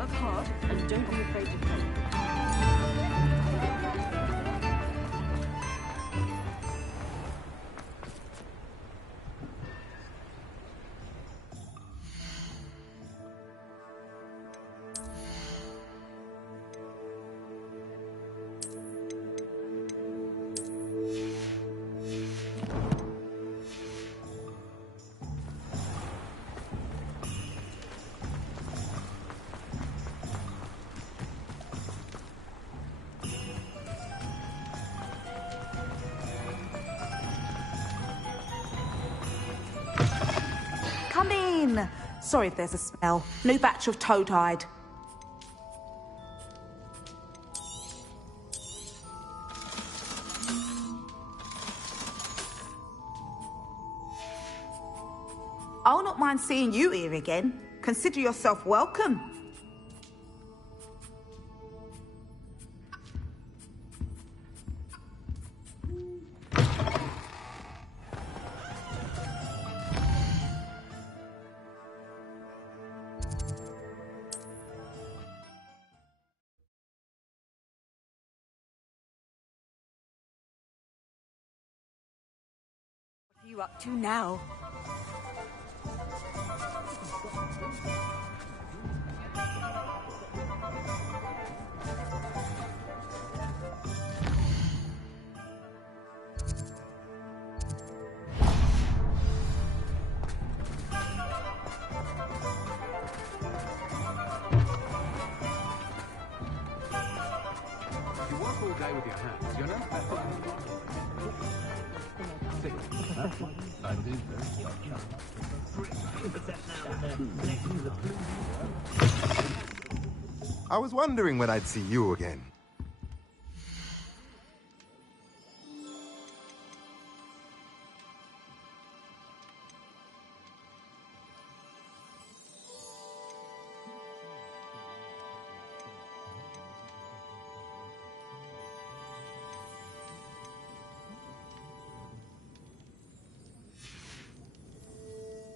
Work hard and don't be afraid to help. Come in. Sorry if there's a smell. New batch of toad-hide. I'll not mind seeing you here again. Consider yourself welcome. What are you up to now? You work all day with your hands, you know? I was wondering when I'd see you again.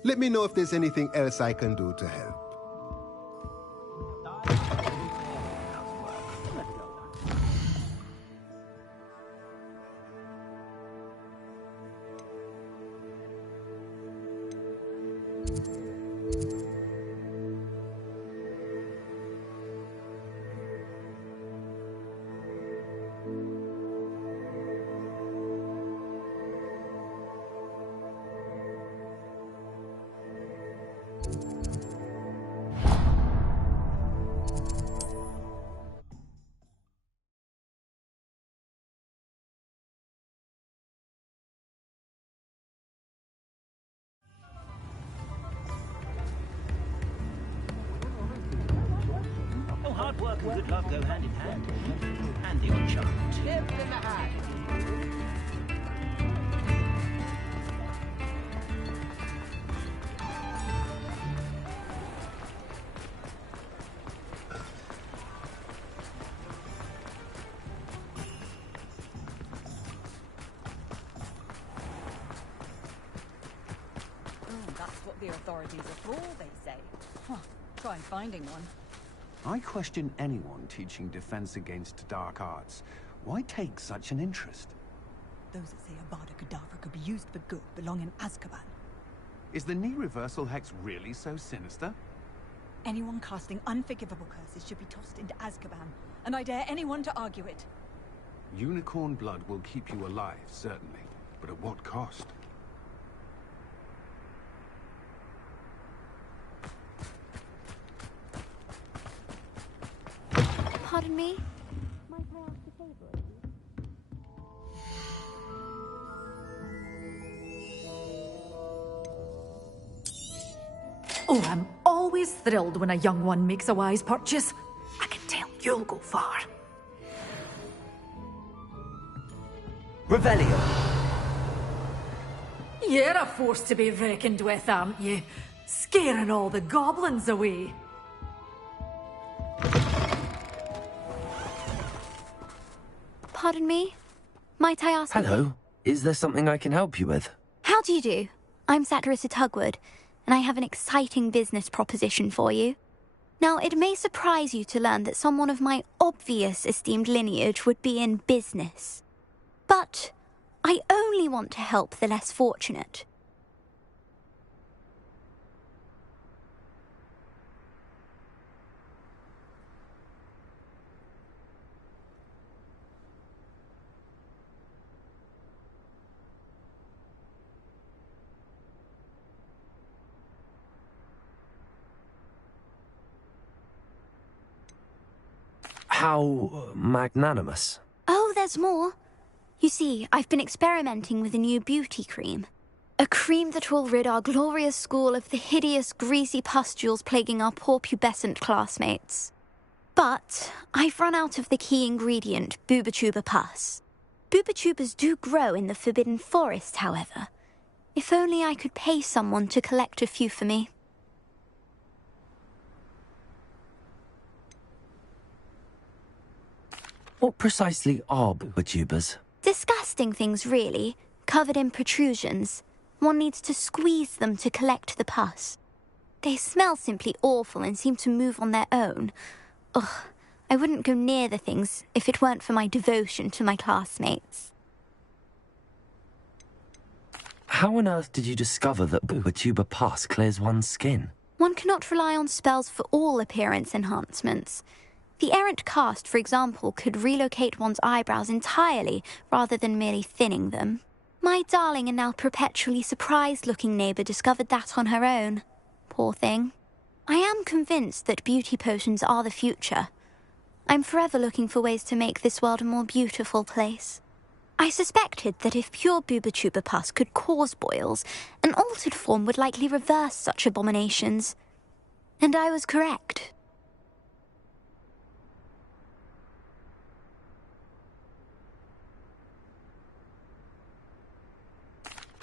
Let me know if there's anything else I can do to help. Hard work and good luck go hand in hand. And the odd chance. Devil in the hat. That's what the authorities are for, they say. Huh. Try finding one. I question anyone teaching defense against dark arts. Why take such an interest? Those that say Avada Kedavra could be used for good belong in Azkaban. Is the knee reversal hex really so sinister? Anyone casting unforgivable curses should be tossed into Azkaban, and I dare anyone to argue it. Unicorn blood will keep you alive, certainly. But at what cost? Pardon me? Might I ask a favor of you? Oh, I'm always thrilled when a young one makes a wise purchase. I can tell you'll go far. Revelio. You're a force to be reckoned with, aren't you? Scaring all the goblins away. Pardon me? Might I ask... Hello. Is there something I can help you with? How do you do? I'm Satirissa Tugwood, and I have an exciting business proposition for you. Now, it may surprise you to learn that someone of my obvious esteemed lineage would be in business. But I only want to help the less fortunate. How magnanimous. Oh, there's more. You see, I've been experimenting with a new beauty cream. A cream that will rid our glorious school of the hideous, greasy pustules plaguing our poor pubescent classmates. But I've run out of the key ingredient, Booba pus. Boobachubas do grow in the Forbidden Forest, however. If only I could pay someone to collect a few for me. What precisely are boobachubas? Disgusting things, really, covered in protrusions. One needs to squeeze them to collect the pus. They smell simply awful and seem to move on their own. Ugh, I wouldn't go near the things if it weren't for my devotion to my classmates. How on earth did you discover that boobachuba pus clears one's skin? One cannot rely on spells for all appearance enhancements. The errant cast, for example, could relocate one's eyebrows entirely rather than merely thinning them. My darling and now perpetually surprised-looking neighbour discovered that on her own. Poor thing. I am convinced that beauty potions are the future. I'm forever looking for ways to make this world a more beautiful place. I suspected that if pure boobachuba pus could cause boils, an altered form would likely reverse such abominations. And I was correct.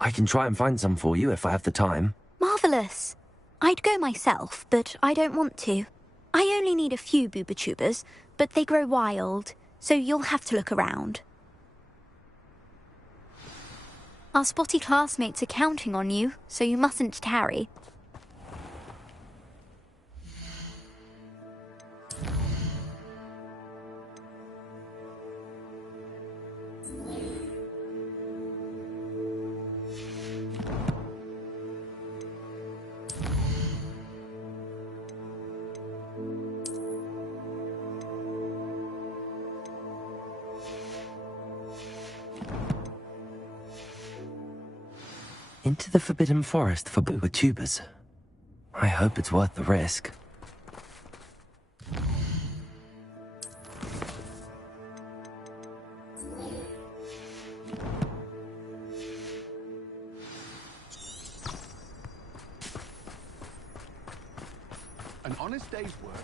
I can try and find some for you if I have the time. Marvellous. I'd go myself, but I don't want to. I only need a few boobachubas, but they grow wild, so you'll have to look around. Our spotty classmates are counting on you, so you mustn't tarry. Into the Forbidden Forest for boobachubas. I hope it's worth the risk. An honest day's work.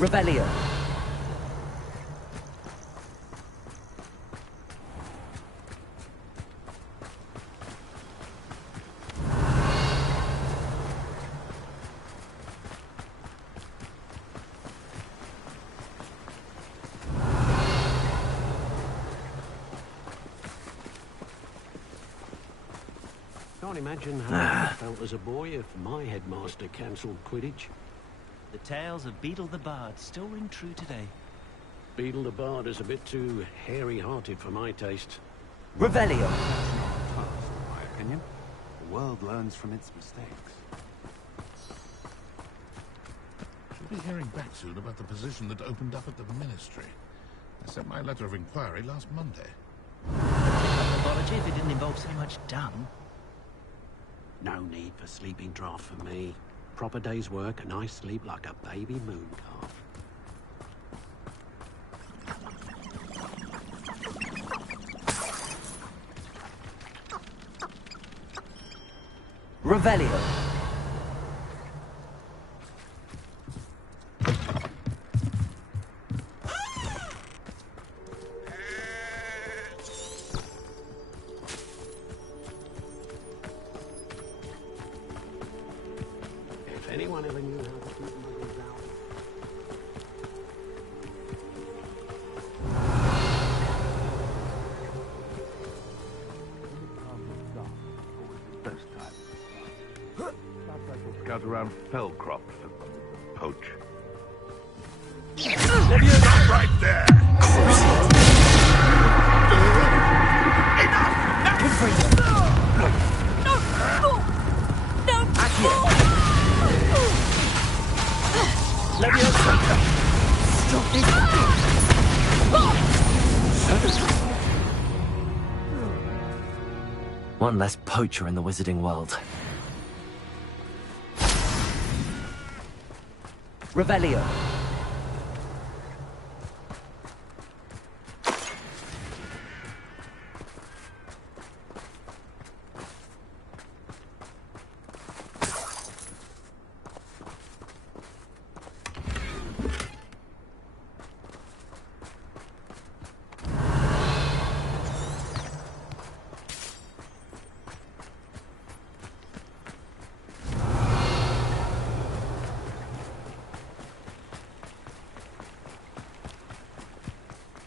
Rebellion. Can't imagine how I felt as a boy if my headmaster cancelled Quidditch. The tales of Beetle the Bard still ring true today. Beetle the Bard is a bit too hairy-hearted for my taste. Revelio. That's not a task, in my opinion. The world learns from its mistakes. Should be hearing back soon about the position that opened up at the Ministry. I sent my letter of inquiry last Monday. Apology if it didn't involve so much dung. No need for sleeping draft for me. Proper day's work and I sleep like a baby moon calf. Revelio. If anyone ever knew how to keep muggles out... Scout around Fellcroft and poach. Stop right there! Enough! One less poacher in the wizarding world. Revelio.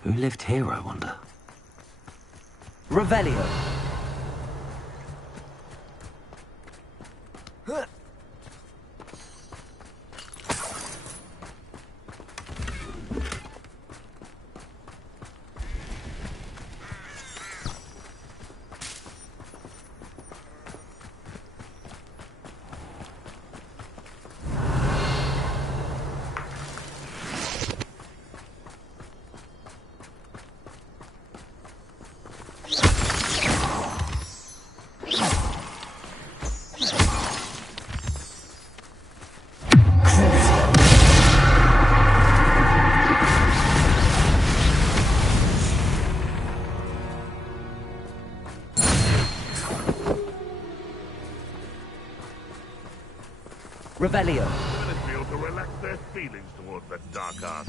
Who lived here, I wonder? Revelio. Revelio. Ministry ought to relax their feelings towards that dark art.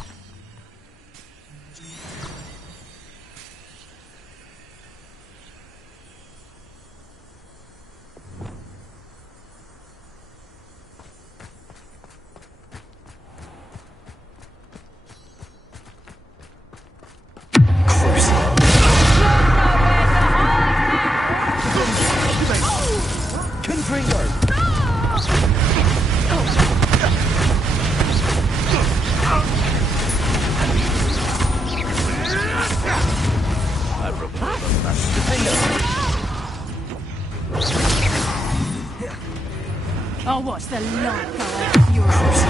I'll watch the light go out of your eyes.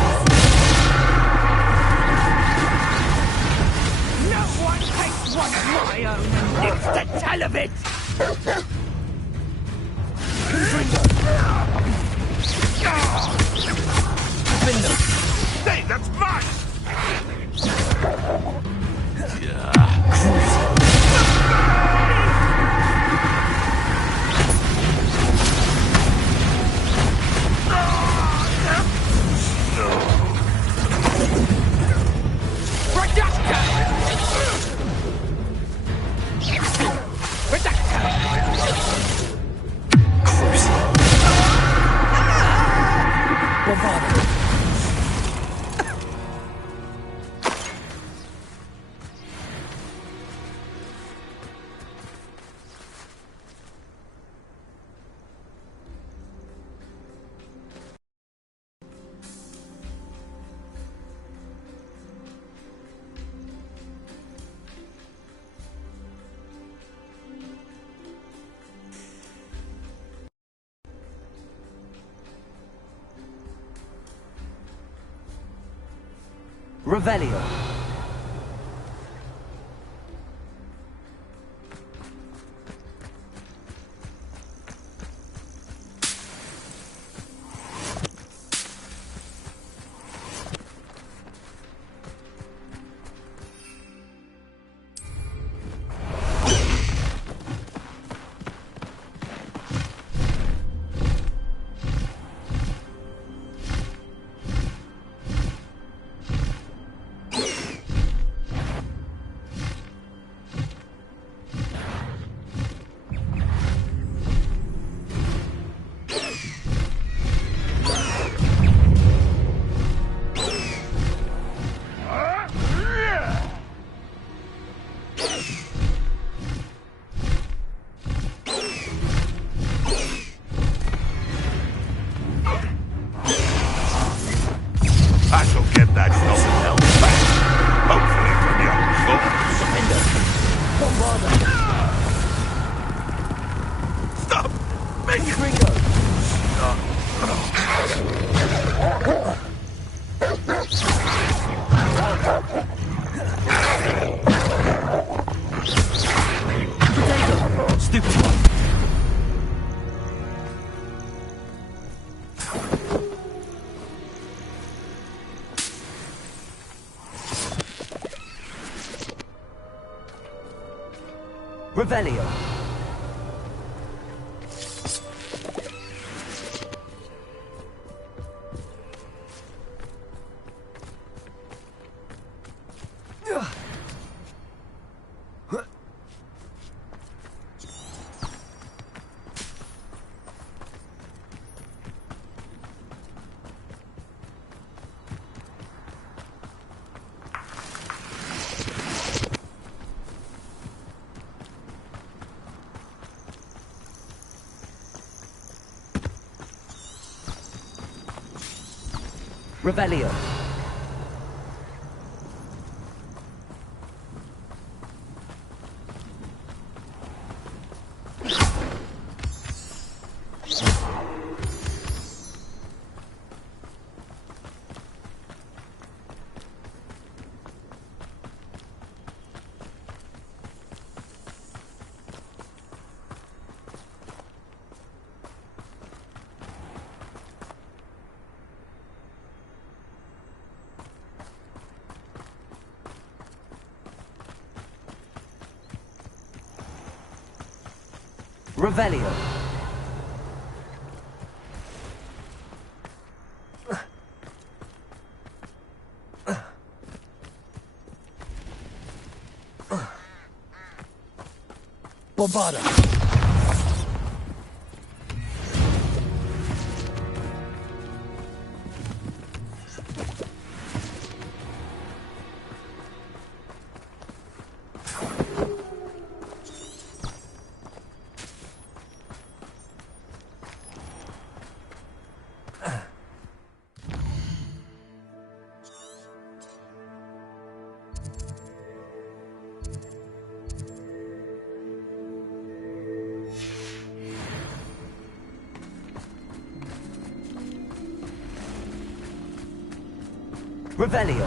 No one takes one of my own and lives to tell of it! Hey, that's mine! Revelio. Potato! Stupid one! Revelio. Revelio. Revelio. Bombarda. Revelio.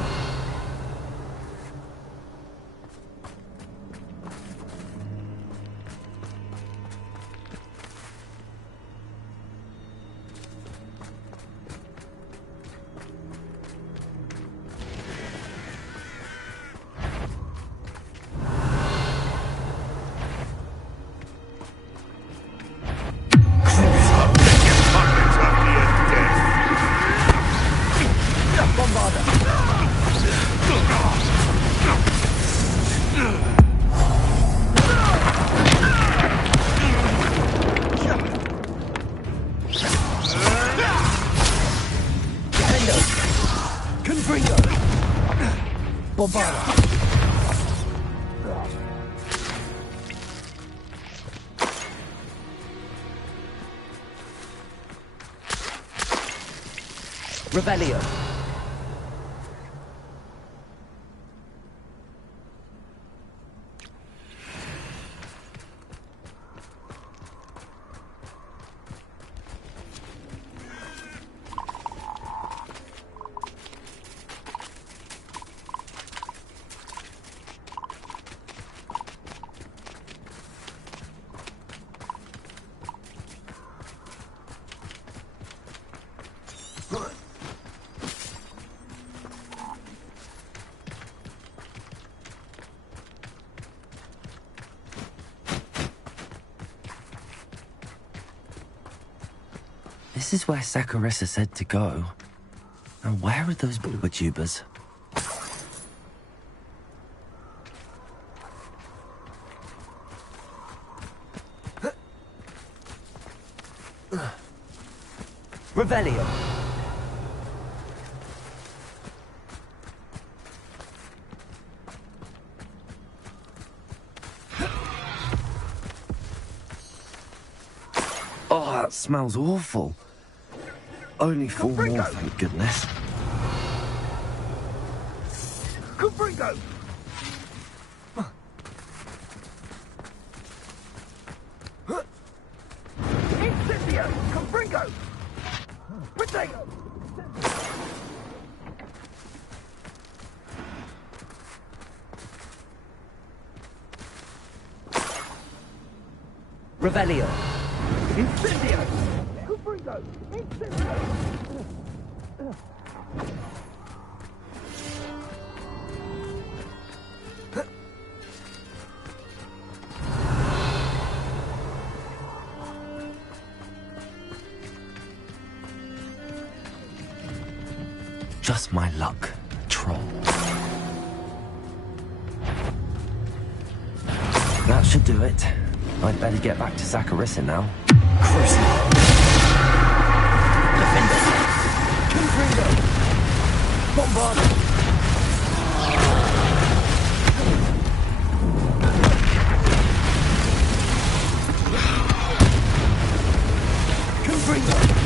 Bombarda. Revelio. This is where Saccharissa said to go. And where are those booba tubers? Revelio. Oh, that smells awful. Only 4 more, thank goodness. Confringo! Incendio! Confringo! Revelio. Incendio! Confringo! Incendio! Just my luck. Troll. That should do it. I'd better get back to Zacharissa now. Crucible. Defender. Confringo. Bombard. Confringo.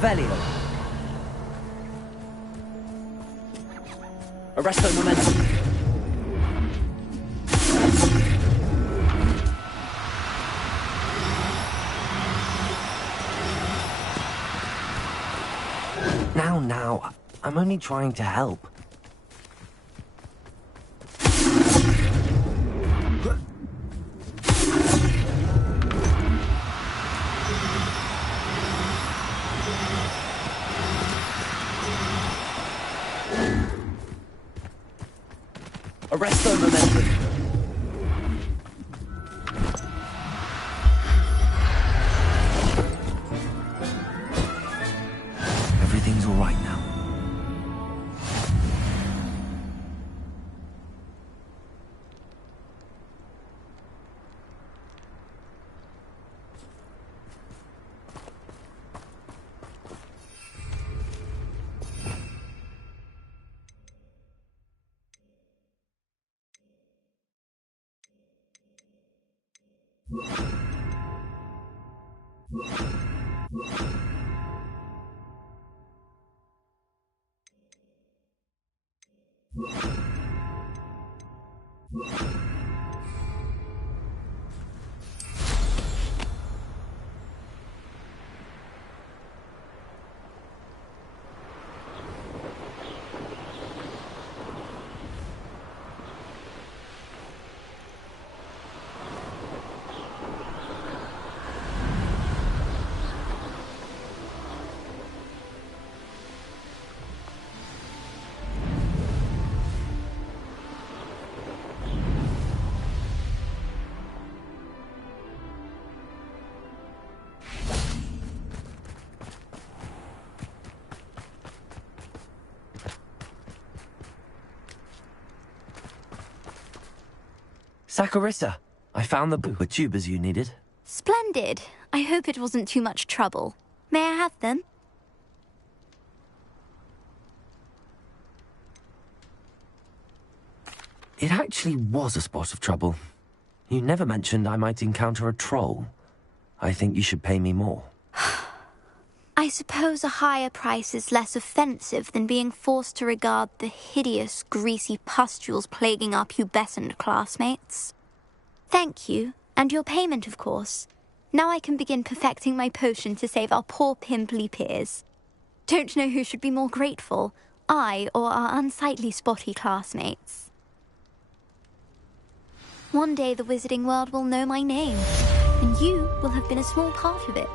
Revelio. Arresto momentum. Now, I'm only trying to help. Arresto momentum. Everything's all right now. Saccharissa, I found the tubers you needed. Splendid. I hope it wasn't too much trouble. May I have them? It actually was a spot of trouble. You never mentioned I might encounter a troll. I think you should pay me more. I suppose a higher price is less offensive than being forced to regard the hideous, greasy pustules plaguing our pubescent classmates. Thank you, and your payment, of course. Now I can begin perfecting my potion to save our poor pimply peers. Don't know who should be more grateful, I or our unsightly spotty classmates. One day the wizarding world will know my name, and you will have been a small part of it.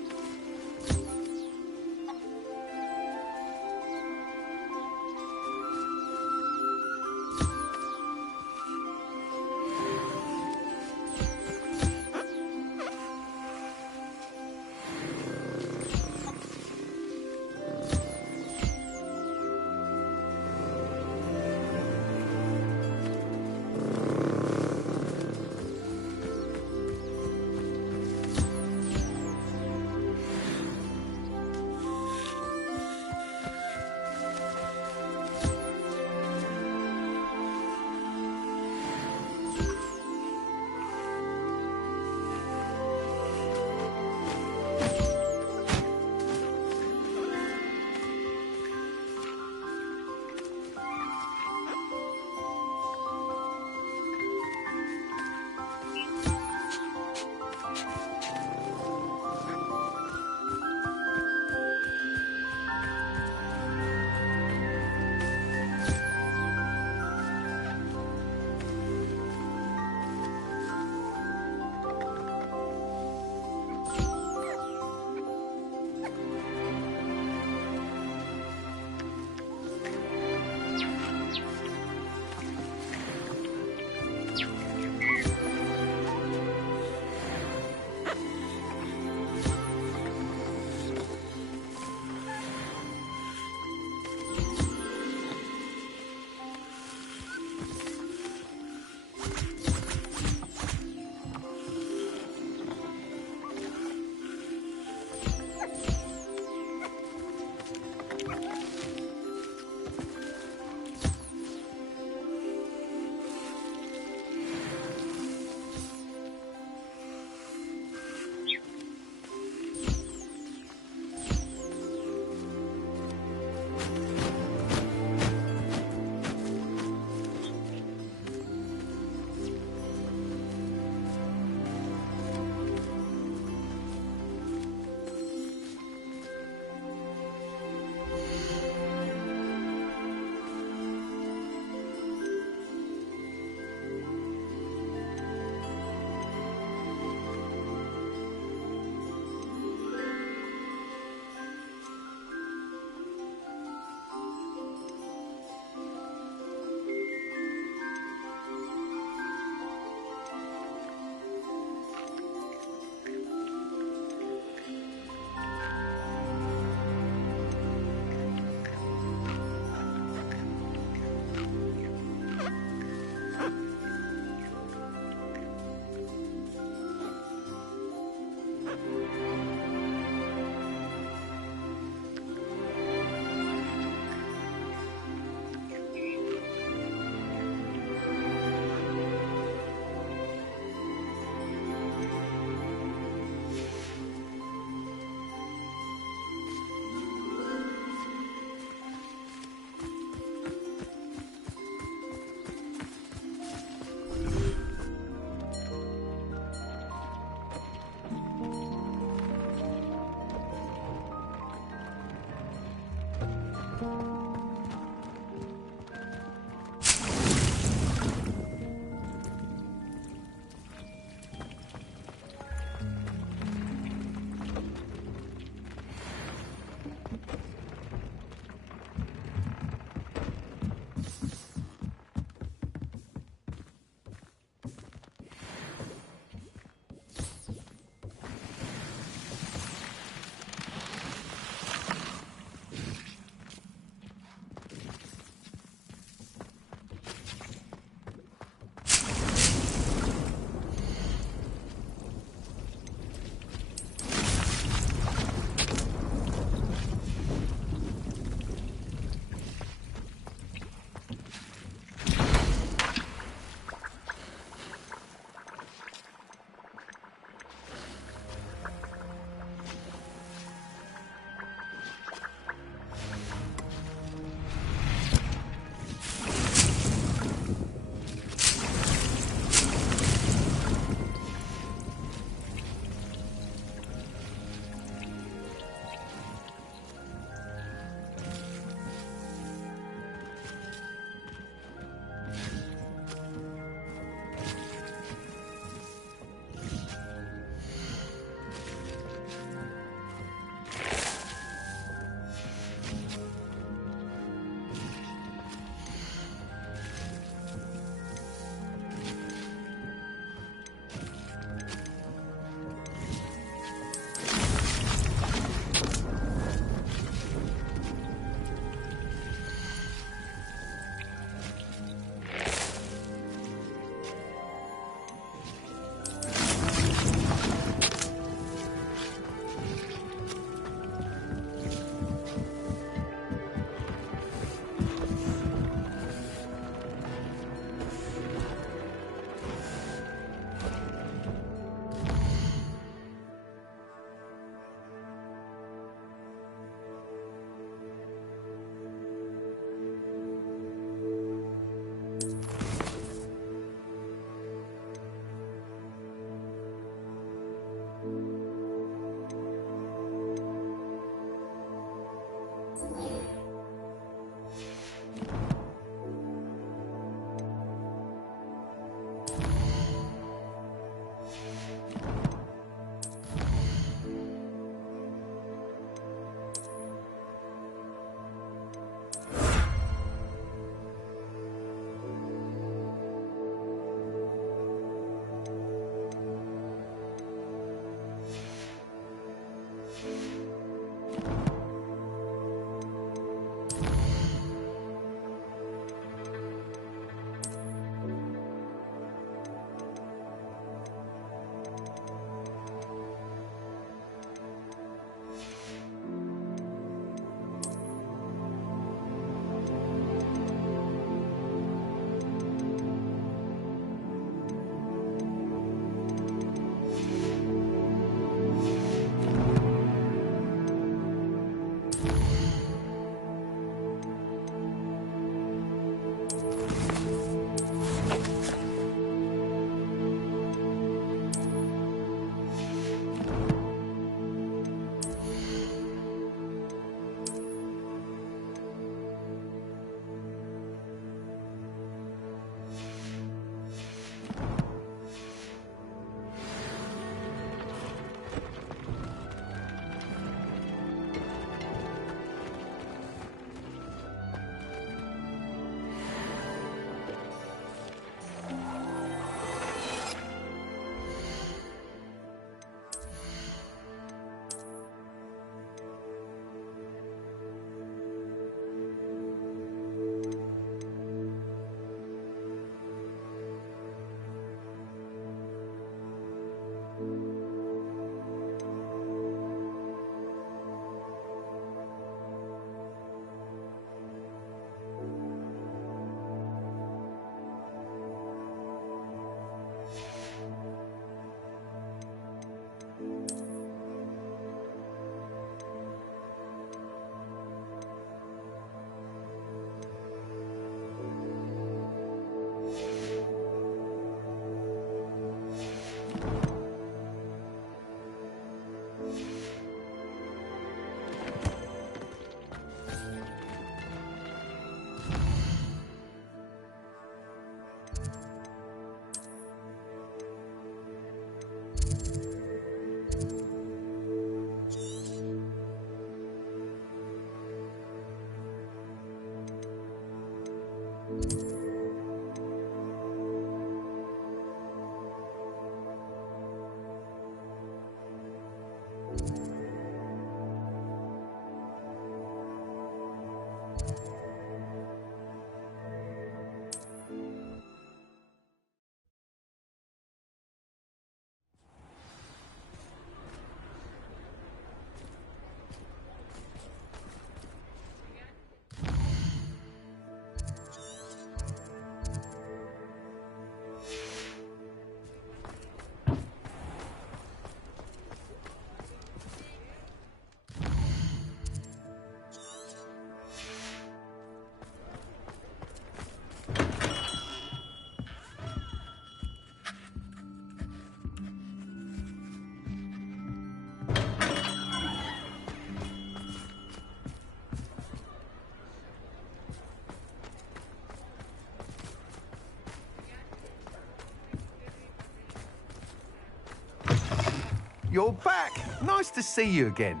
You're back! Nice to see you again.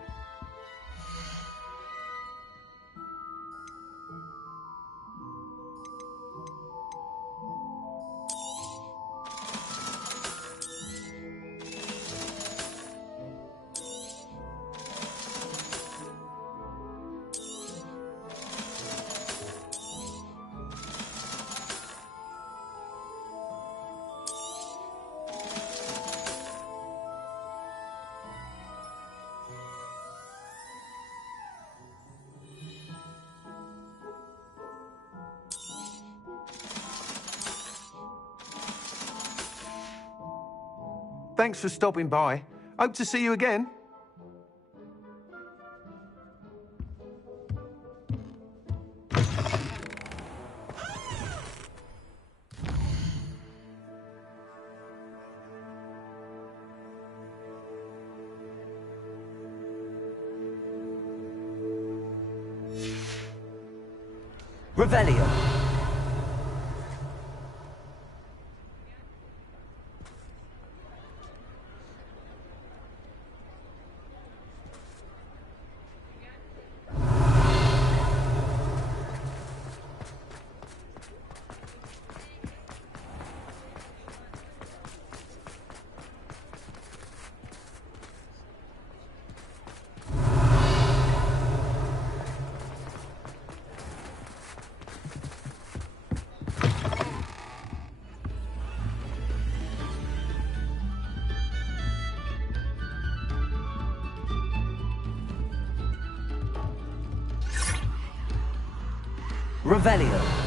Thanks for stopping by. Hope to see you again. Revelio. Revelio.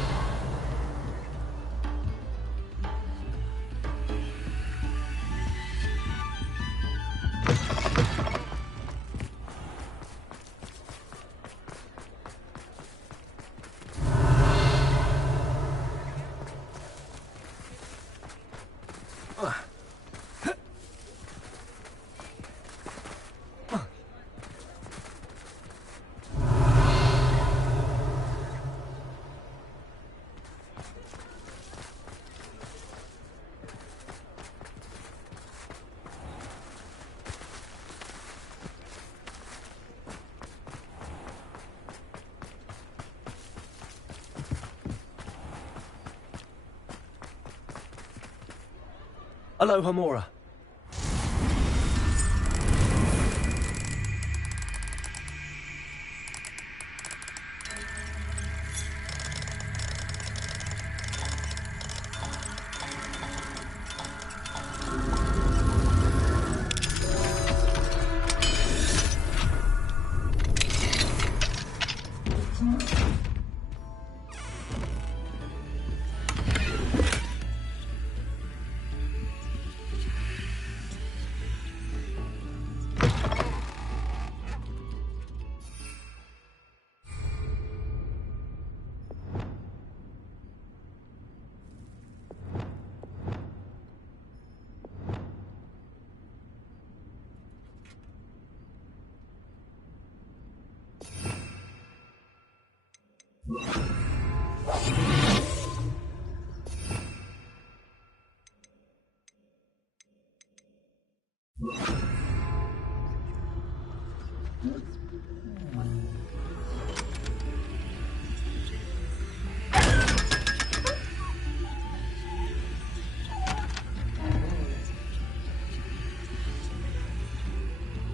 Aloha Mora.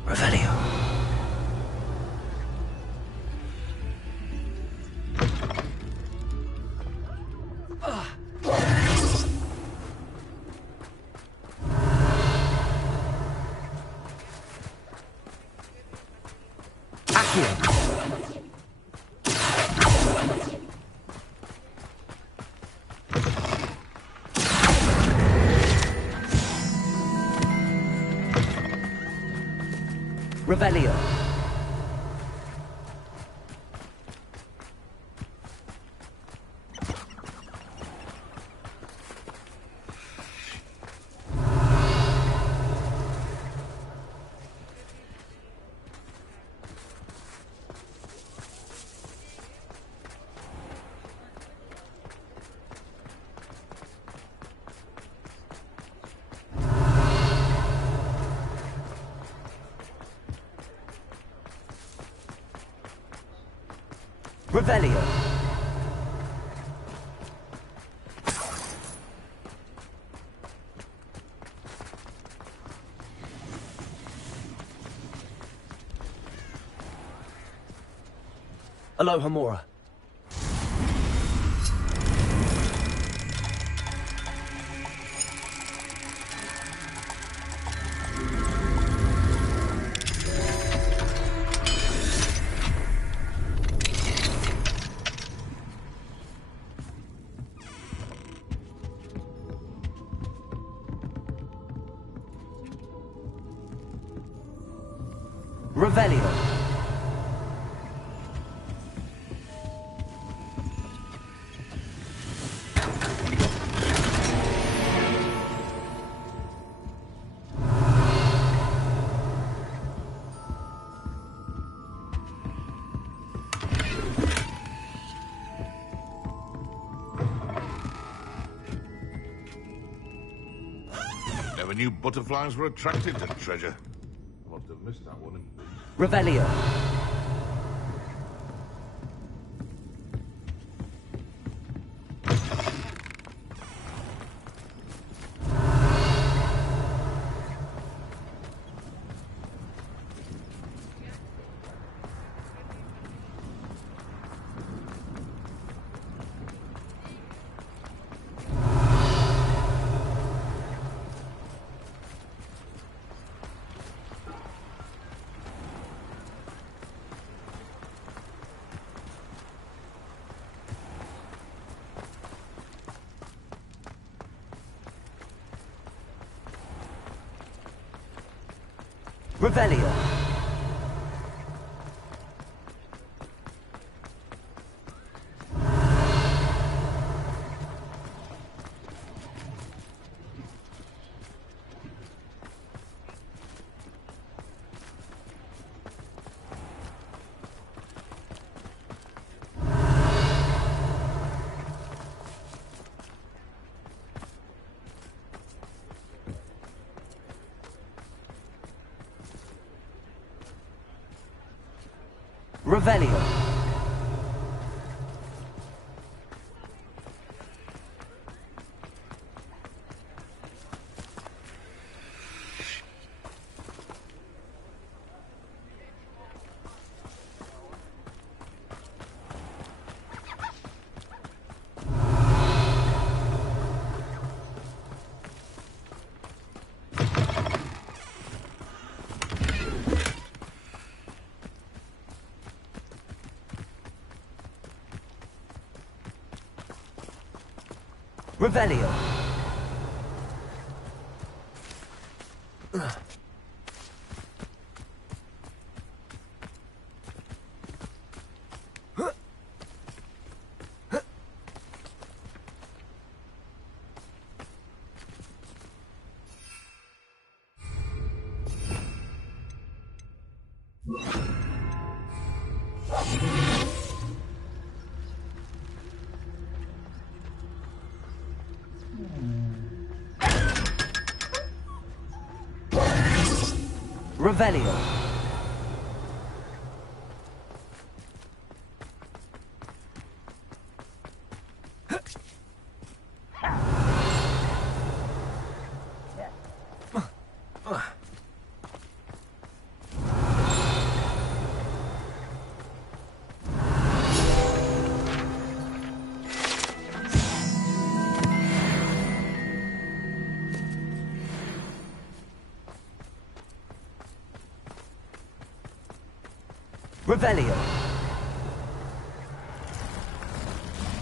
Revelio. Revelio. Revelio. Aloha Mora. Revelio. knew butterflies were attracted to treasure. I must have missed that one. Revelio. Revelio. Revelio. Revelio. Revelio. Revelio.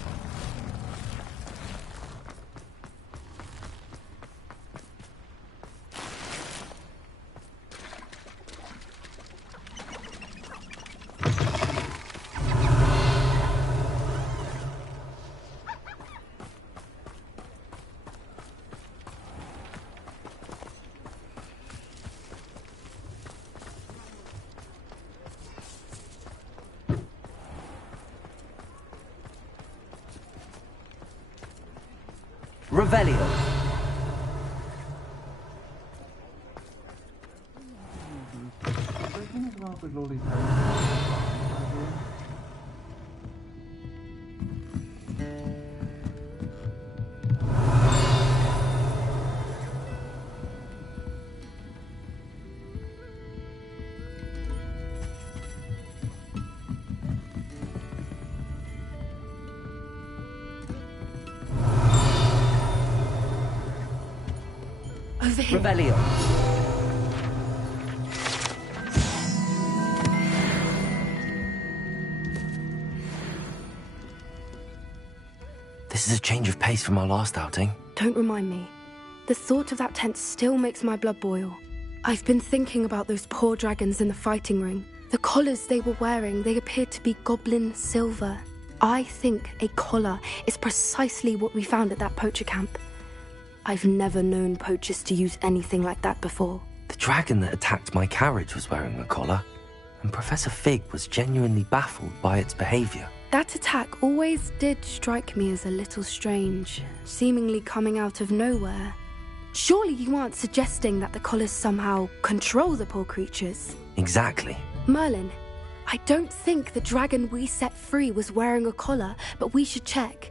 Revelio. Over here. Revelio. This is a change of pace from our last outing. Don't remind me. The thought of that tent still makes my blood boil. I've been thinking about those poor dragons in the fighting ring. The collars they were wearing, they appeared to be goblin silver. I think a collar is precisely what we found at that poacher camp. I've never known poachers to use anything like that before. The dragon that attacked my carriage was wearing a collar, and Professor Fig was genuinely baffled by its behavior. That attack always did strike me as a little strange, seemingly coming out of nowhere. Surely you aren't suggesting that the collars somehow control the poor creatures? Exactly. Merlin, I don't think the dragon we set free was wearing a collar, but we should check.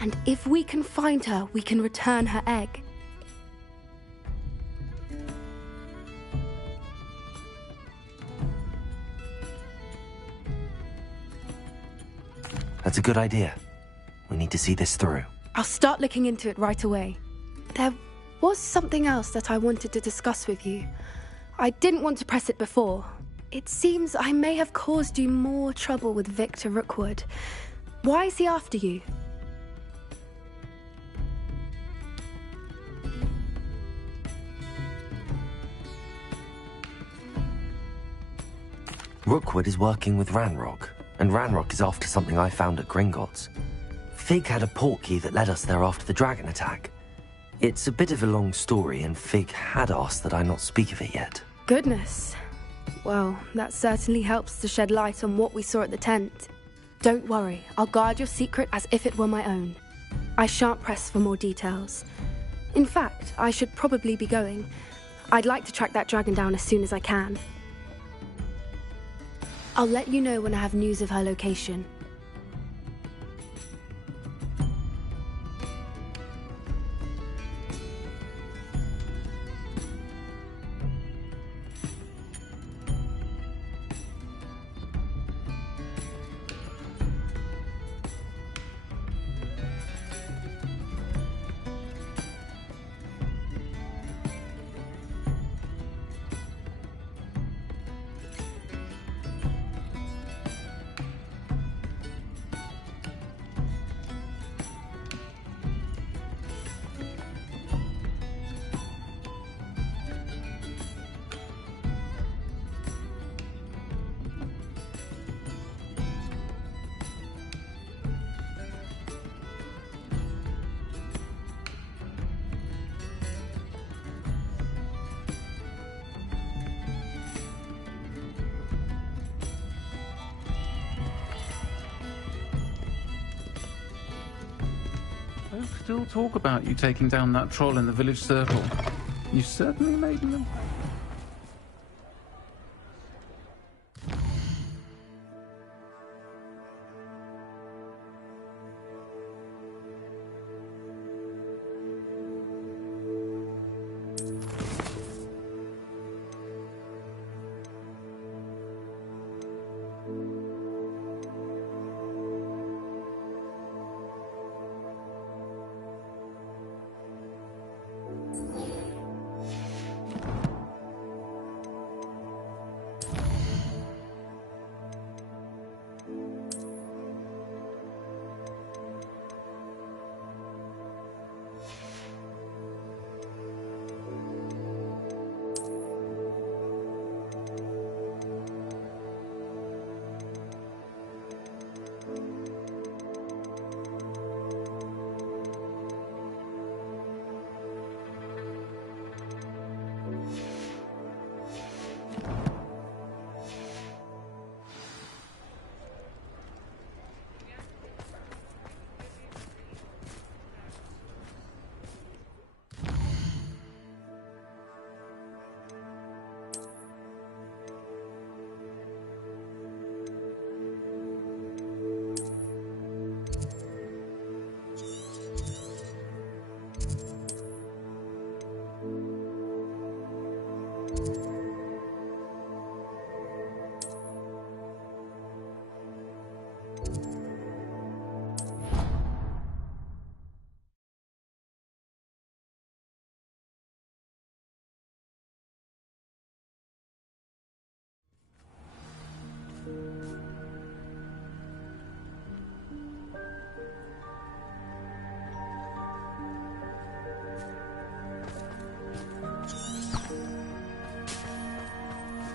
And if we can find her, we can return her egg. That's a good idea. We need to see this through. I'll start looking into it right away. There was something else that I wanted to discuss with you. I didn't want to press it before. It seems I may have caused you more trouble with Victor Rookwood. Why is he after you? Rookwood is working with Ranrock, and Ranrock is after something I found at Gringotts. Fig had a portkey that led us there after the dragon attack. It's a bit of a long story, and Fig had asked that I not speak of it yet. Goodness. Well, that certainly helps to shed light on what we saw at the tent. Don't worry, I'll guard your secret as if it were my own. I shan't press for more details. In fact, I should probably be going. I'd like to track that dragon down as soon as I can. I'll let you know when I have news of her location. Folk still talk about you taking down that troll in the village circle. You certainly made an impression.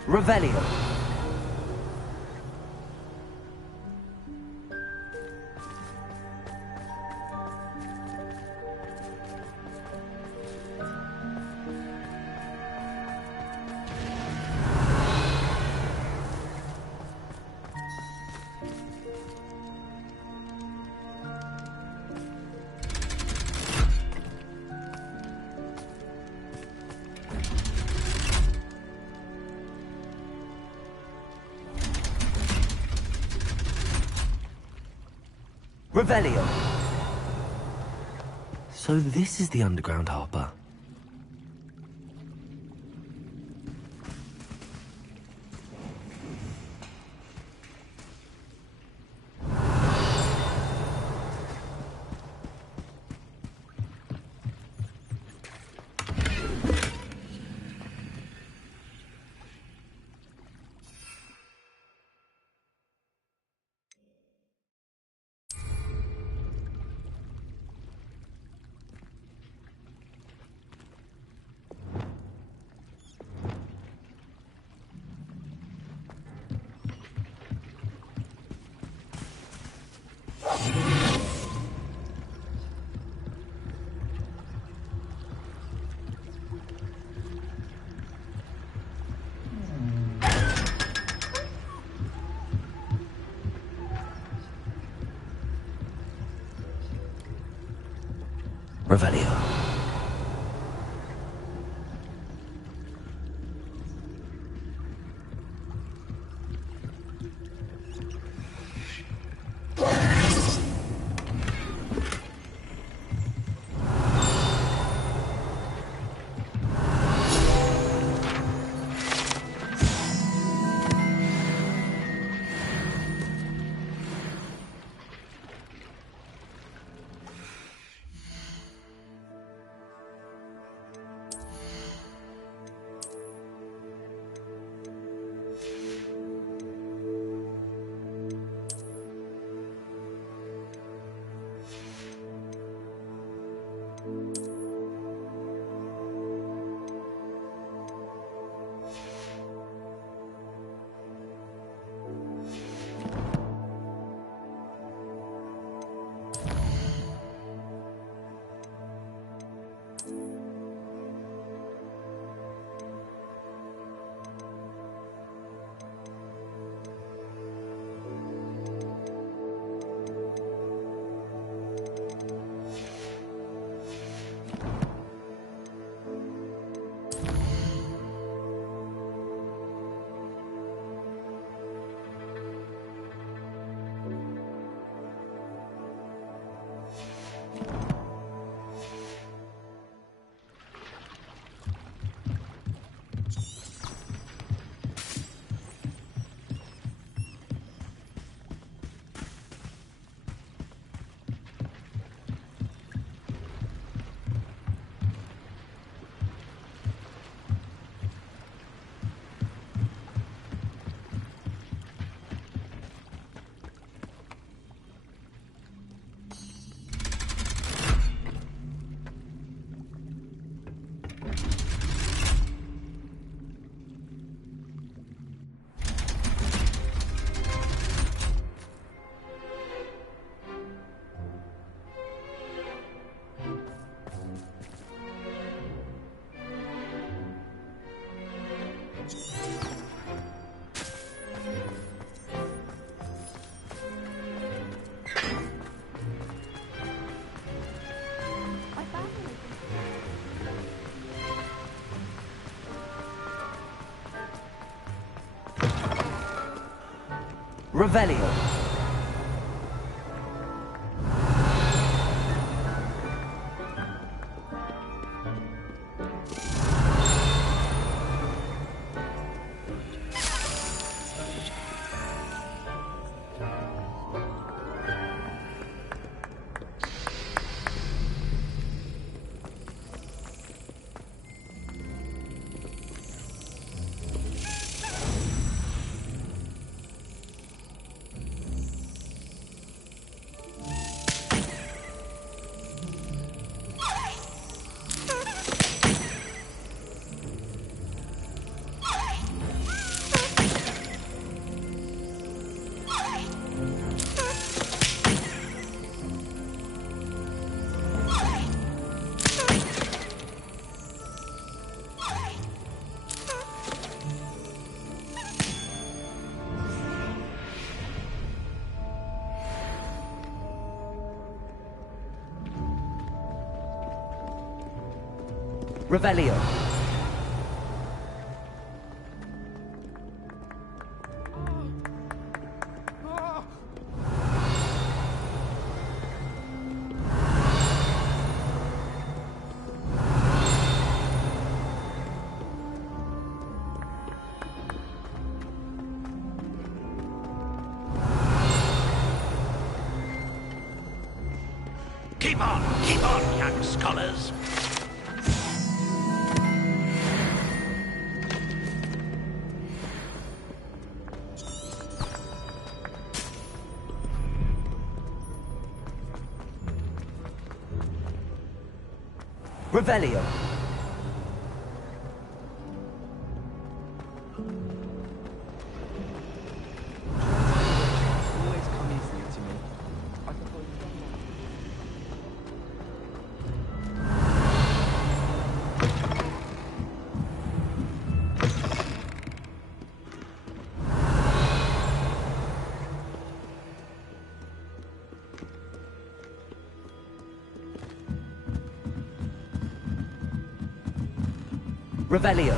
Revelio. Revelio! So this is the underground harbour. Revelio. Revelio. Revelio. Keep on, young scholars. Revelio. Always come easily to me. I suppose. Revelio.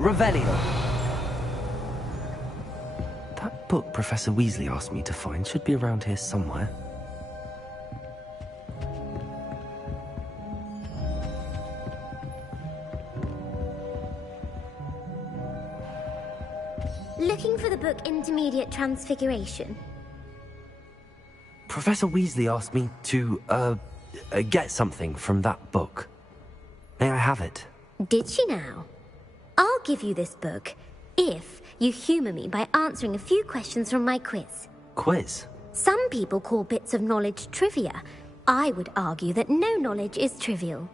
Revelio. That book Professor Weasley asked me to find should be around here somewhere. Looking for the book Intermediate Transfiguration? Professor Weasley asked me to, get something from that book. May I have it? Did she now? I'll give you this book if you humour me by answering a few questions from my quiz. Quiz? Some people call bits of knowledge trivia. I would argue that no knowledge is trivial.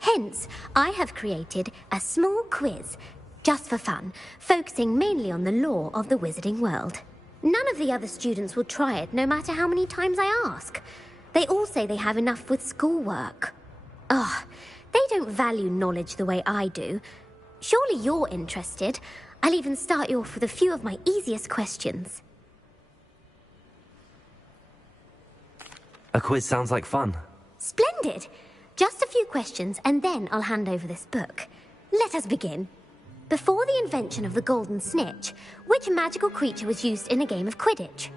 Hence, I have created a small quiz, just for fun, focusing mainly on the lore of the wizarding world. None of the other students will try it, no matter how many times I ask. They all say they have enough with schoolwork. Ugh, they don't value knowledge the way I do. Surely you're interested. I'll even start you off with a few of my easiest questions. A quiz sounds like fun. Splendid! Just a few questions and then I'll hand over this book. Let us begin. Before the invention of the golden snitch, which magical creature was used in a game of Quidditch?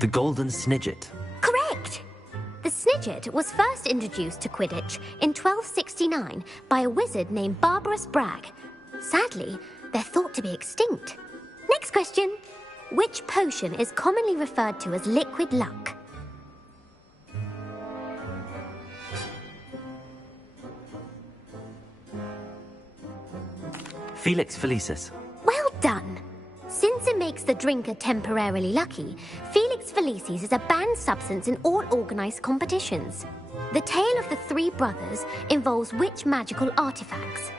The Golden Snidget. Correct! The Snidget was first introduced to Quidditch in 1269 by a wizard named Barbarous Bragg. Sadly, they're thought to be extinct. Next question. Which potion is commonly referred to as liquid luck? Felix Felicis. Well done! Since it makes the drinker temporarily lucky, Felix Felicis is a banned substance in all organised competitions. The tale of the three brothers involves which magical artifacts?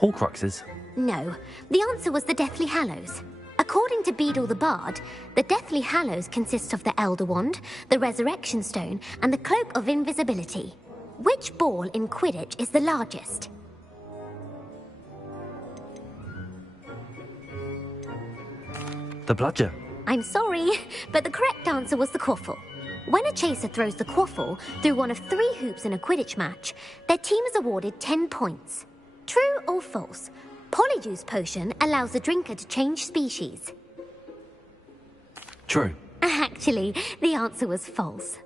Horcruxes. No, the answer was the Deathly Hallows. According to Beadle the Bard, the Deathly Hallows consist of the Elder Wand, the Resurrection Stone, and the Cloak of Invisibility. Which ball in Quidditch is the largest? The Bludger. I'm sorry, but the correct answer was the Quaffle. When a chaser throws the Quaffle through one of 3 hoops in a Quidditch match, their team is awarded 10 points. True or false? Polyjuice Potion allows the drinker to change species. True. Actually, the answer was false.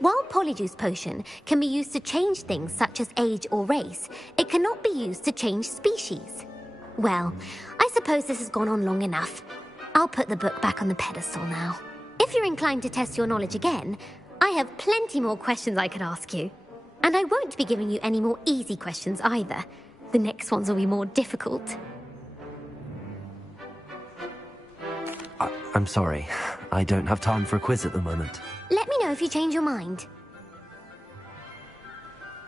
While Polyjuice Potion can be used to change things such as age or race, it cannot be used to change species. Well, I suppose this has gone on long enough. I'll put the book back on the pedestal now. If you're inclined to test your knowledge again, I have plenty more questions I could ask you. And I won't be giving you any more easy questions either. The next ones will be more difficult. I'm sorry. I don't have time for a quiz at the moment. Let me know if you change your mind.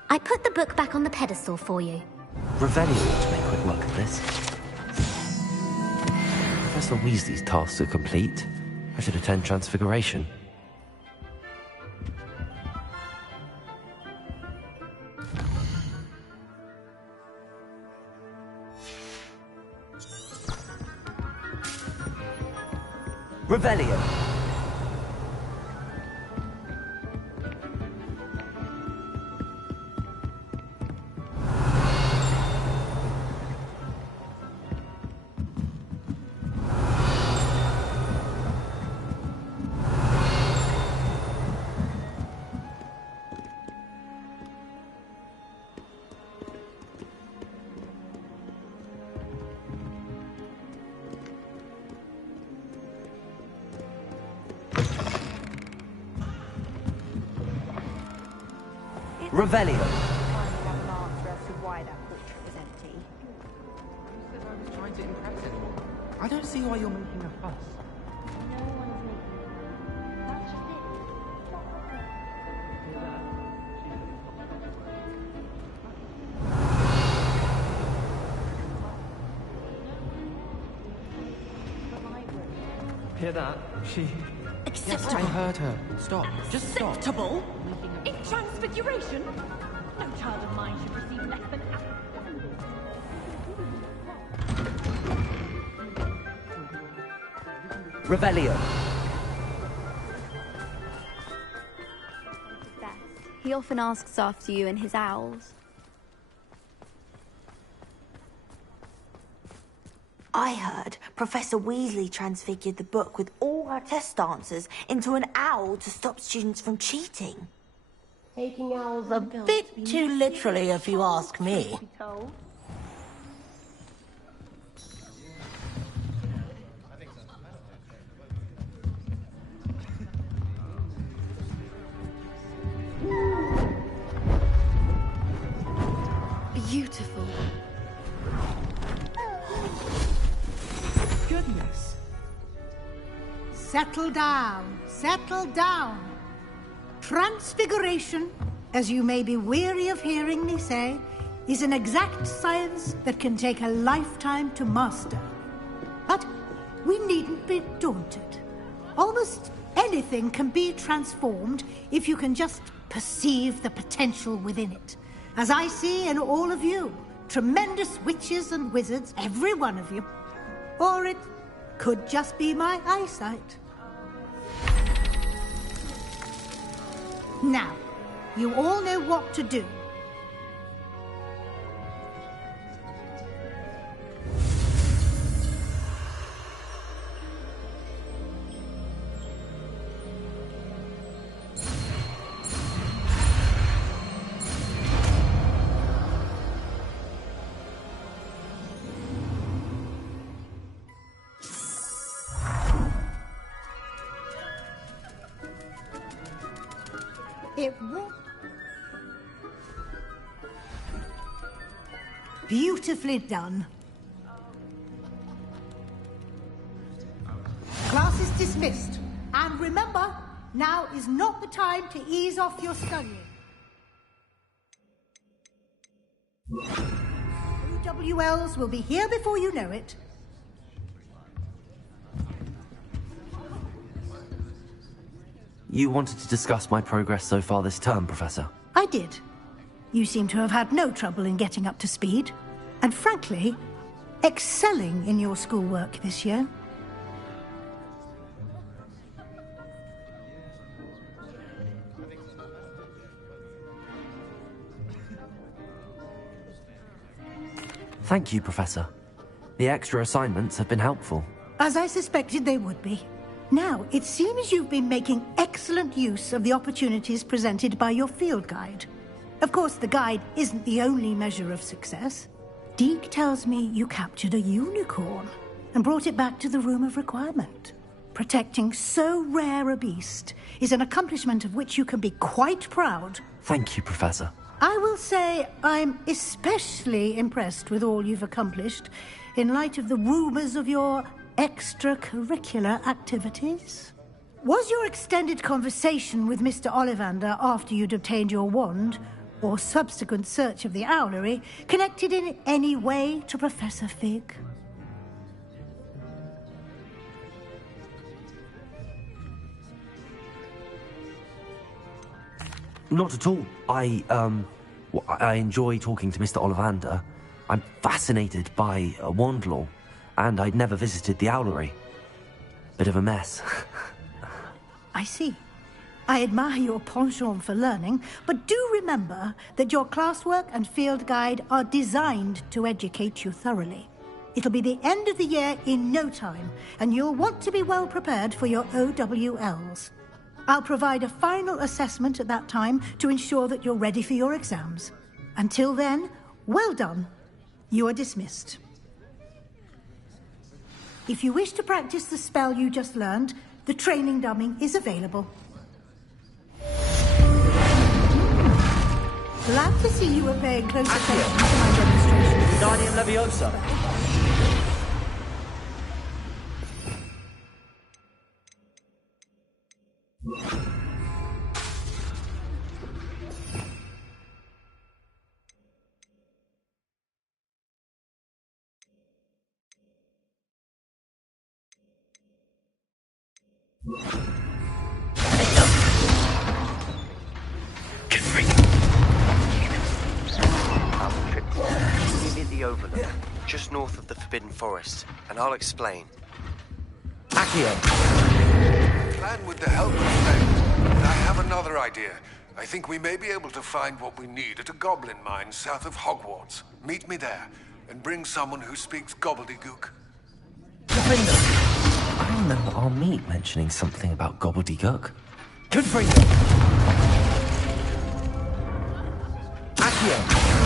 I put the book back on the pedestal for you. Revelio ought to make quick work of this. Professor Weasley's tasks are complete. I should attend Transfiguration. Revelio! Revelio. Trying to impress him. I don't see why you're making a fuss. Hear that? She... Acceptable. Yes, I heard her. Stop. Just stop. Acceptable? In Transfiguration? No child of mine should receive less than... Revelio. He often asks after you and his owls. I heard Professor Weasley transfigured the book with all her test answers into an owl to stop students from cheating. Taking owls a bit too literally, if you ask me. Beautiful. Goodness. Settle down. Settle down. Transfiguration, as you may be weary of hearing me say, is an exact science that can take a lifetime to master. But we needn't be daunted. Almost anything can be transformed if you can just perceive the potential within it. As I see in all of you, tremendous witches and wizards, every one of you. Or it could just be my eyesight. Now, you all know what to do. It will. Beautifully done. Class is dismissed. And remember, now is not the time to ease off your studying. WLs will be here before you know it. You wanted to discuss my progress so far this term, Professor? I did. You seem to have had no trouble in getting up to speed. And frankly, excelling in your schoolwork this year. Thank you, Professor. The extra assignments have been helpful. As I suspected they would be. Now, it seems you've been making excellent use of the opportunities presented by your field guide. Of course, the guide isn't the only measure of success. Deke tells me you captured a unicorn. and brought it back to the Room of Requirement. Protecting so rare a beast is an accomplishment of which you can be quite proud. Thank you, Professor. I will say I'm especially impressed with all you've accomplished in light of the rumours of your extracurricular activities. Was your extended conversation with Mr. Ollivander after you'd obtained your wand, or subsequent search of the owlery, connected in any way to Professor Fig? Not at all. I enjoy talking to Mr. Ollivander. I'm fascinated by wand law, and I'd never visited the owlery. Bit of a mess. I see. I admire your penchant for learning, but do remember that your classwork and field guide are designed to educate you thoroughly. It'll be the end of the year in no time, and you'll want to be well prepared for your OWLs. I'll provide a final assessment at that time to ensure that you're ready for your exams. Until then, well done. You are dismissed. If you wish to practice the spell you just learned, the training dummy is available. Glad to see you were paying close attention to my demonstration. Wingardium Leviosa. Near the Overlook, just north of the Forbidden Forest, and I'll explain. Accio! Plan with the help of failed. I have another idea. I think we may be able to find what we need at a goblin mine south of Hogwarts. Meet me there, and bring someone who speaks gobbledygook. I remember our meet mentioning something about gobbledygook. Confringo! Accio!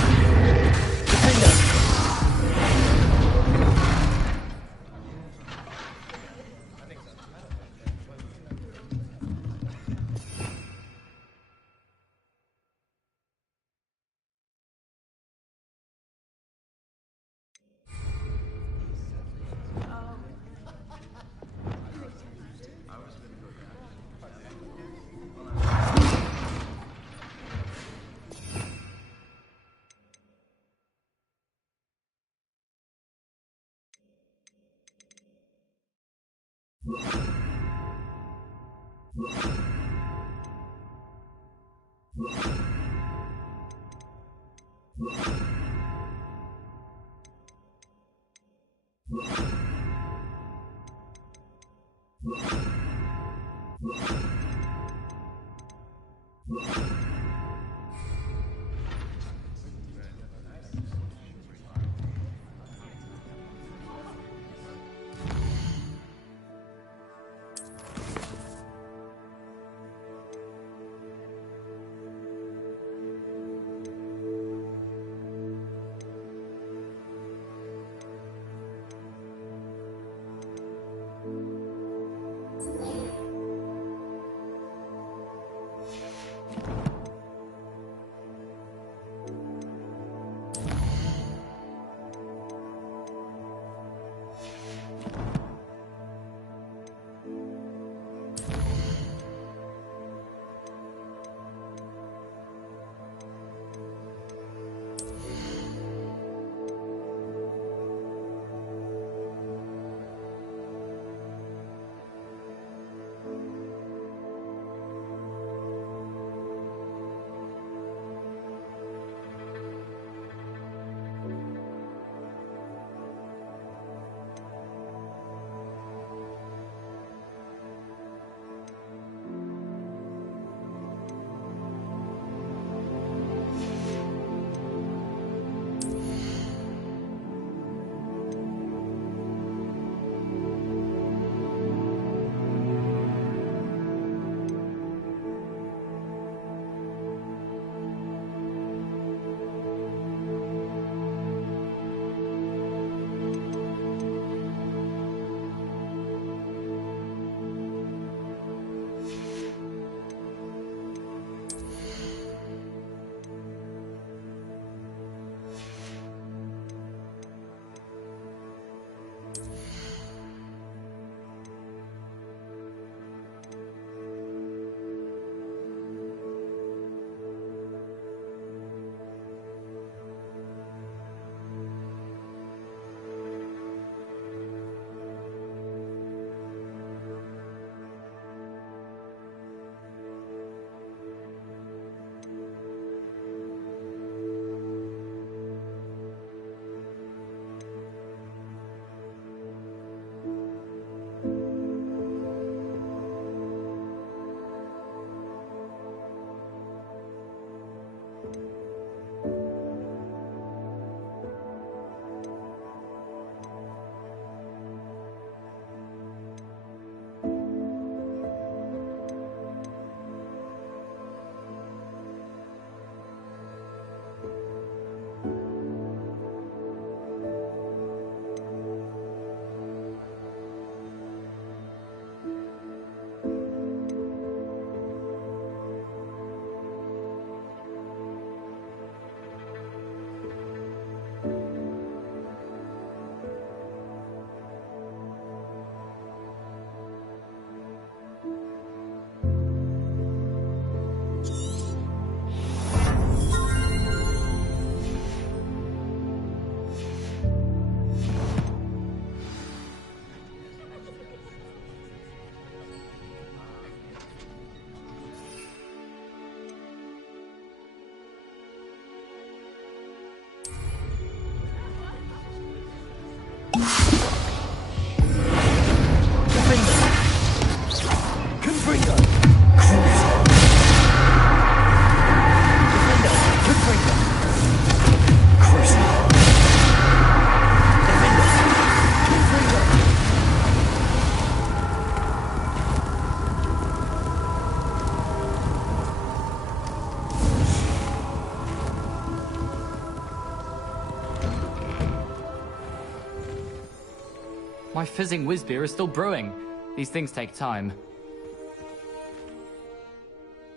fizzing whiz beer is still brewing. These things take time.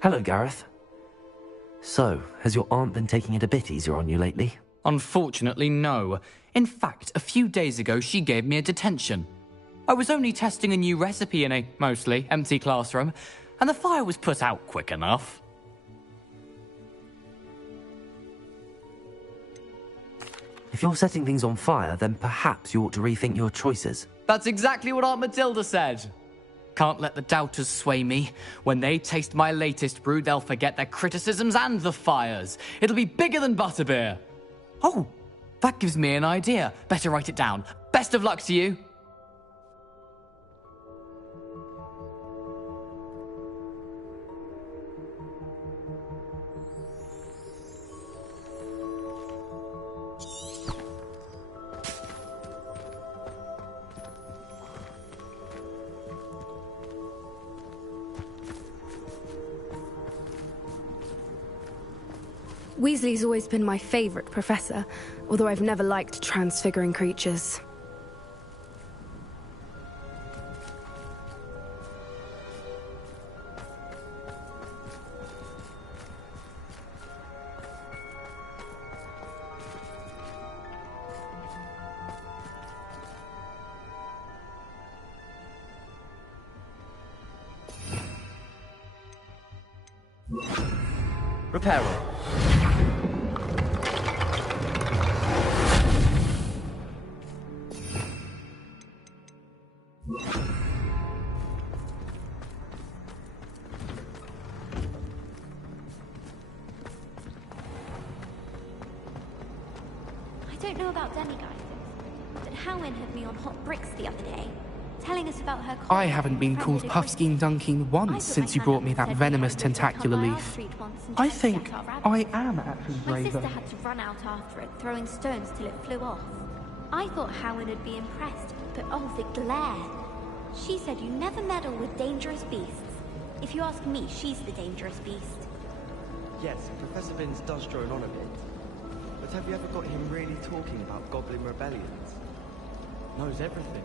Hello, Gareth. So, has your aunt been taking it a bit easier on you lately? Unfortunately, no. In fact, a few days ago, she gave me a detention. I was only testing a new recipe in a mostly empty classroom, and the fire was put out quick enough. If you're setting things on fire, then perhaps you ought to rethink your choices. That's exactly what Aunt Matilda said. Can't let the doubters sway me. When they taste my latest brew, they'll forget their criticisms and the fires. It'll be bigger than butterbeer. Oh, that gives me an idea. Better write it down. Best of luck to you. Weasley's always been my favourite professor, although I've never liked transfiguring creatures. Reparo. I don't know about demigods, but Howin had me on hot bricks the other day, telling us about her... I haven't been called Puffskein Dunking once since you brought me that venomous tentacular leaf. I think I am actually My braver. sister had to run out after it, throwing stones till it flew off. I thought Howin would be impressed, but oh, the glare. She said you never meddle with dangerous beasts. If you ask me, she's the dangerous beast. Yes, Professor Binns does drone on a bit. But have you ever got him really talking about goblin rebellions? Knows everything.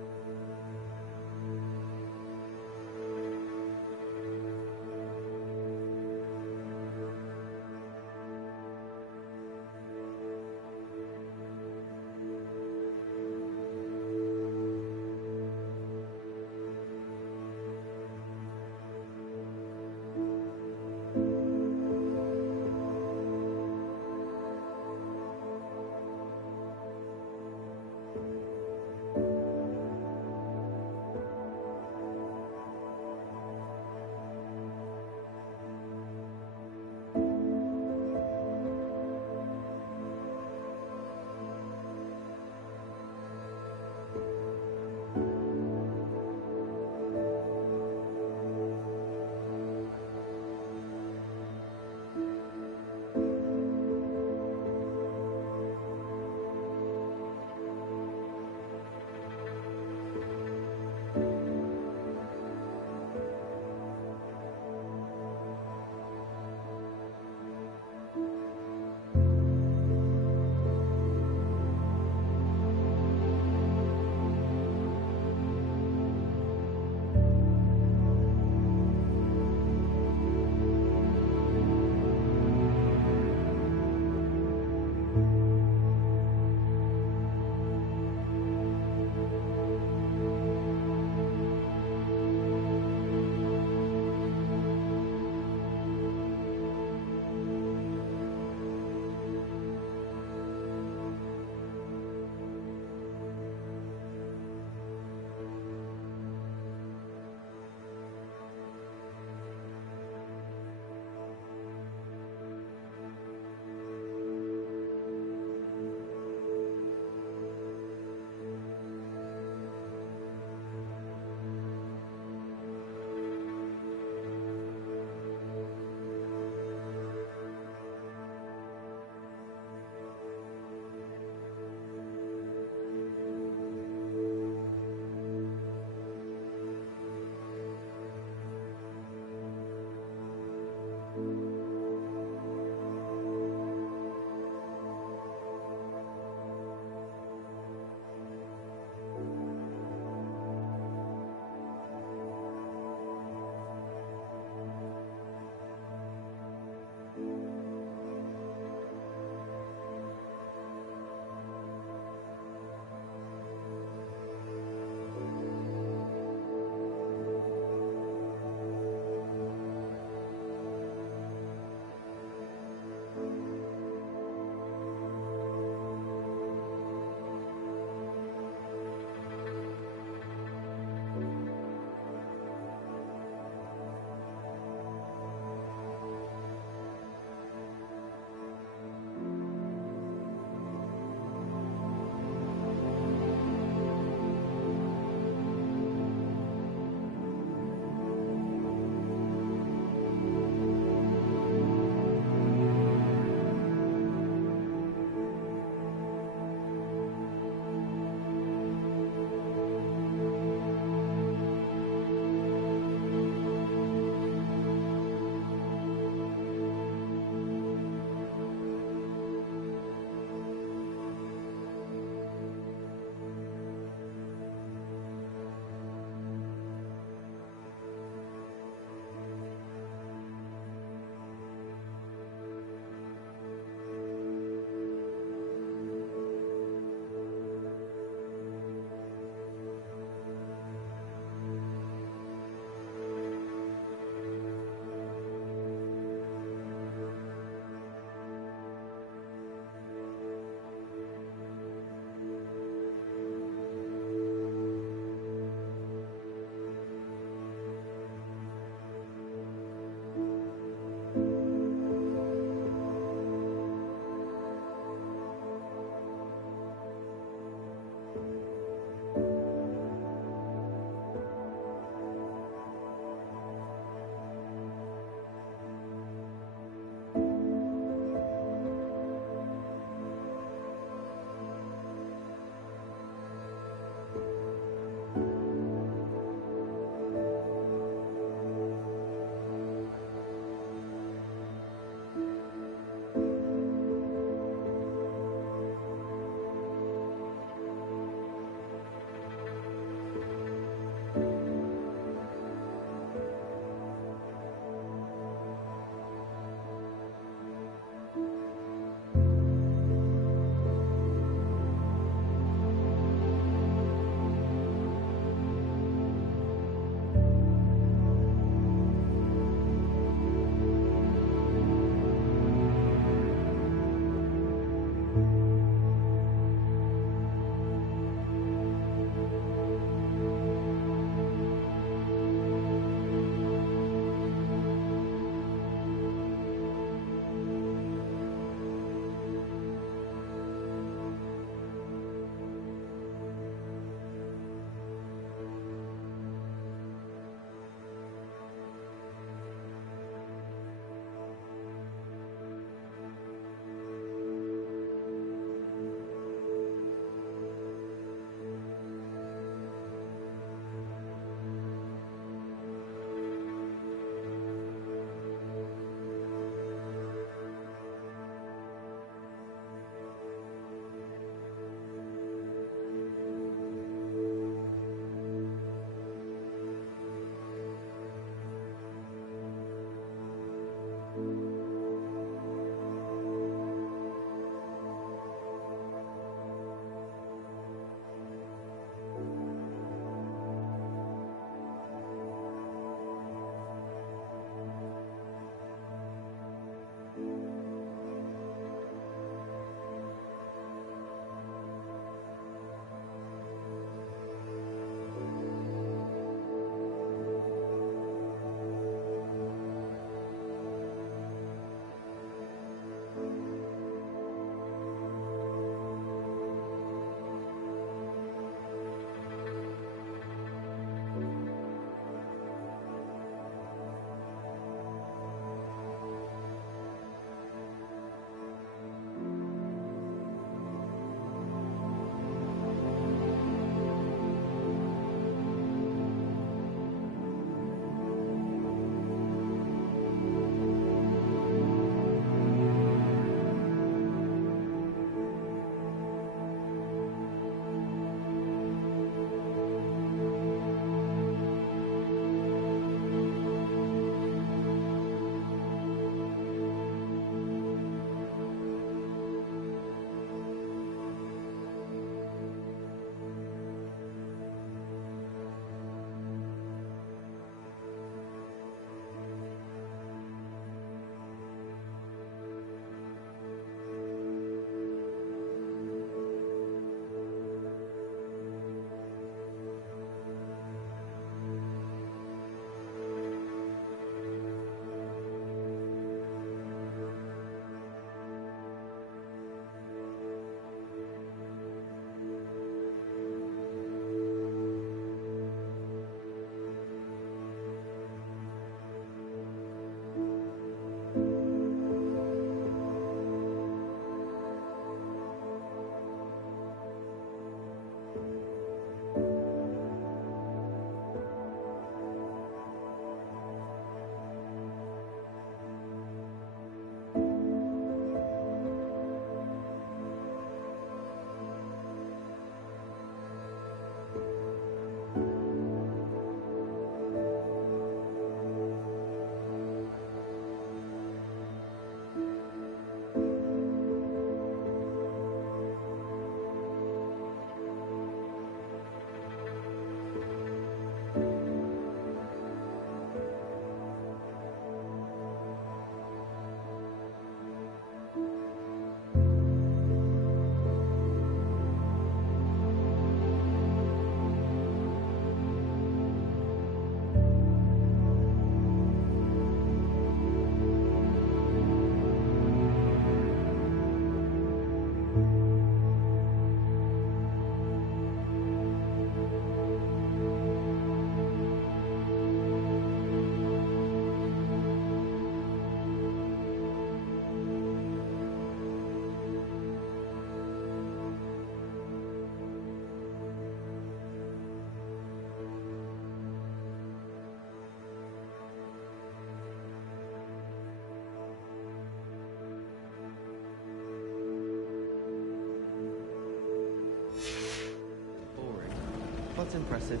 not impressive.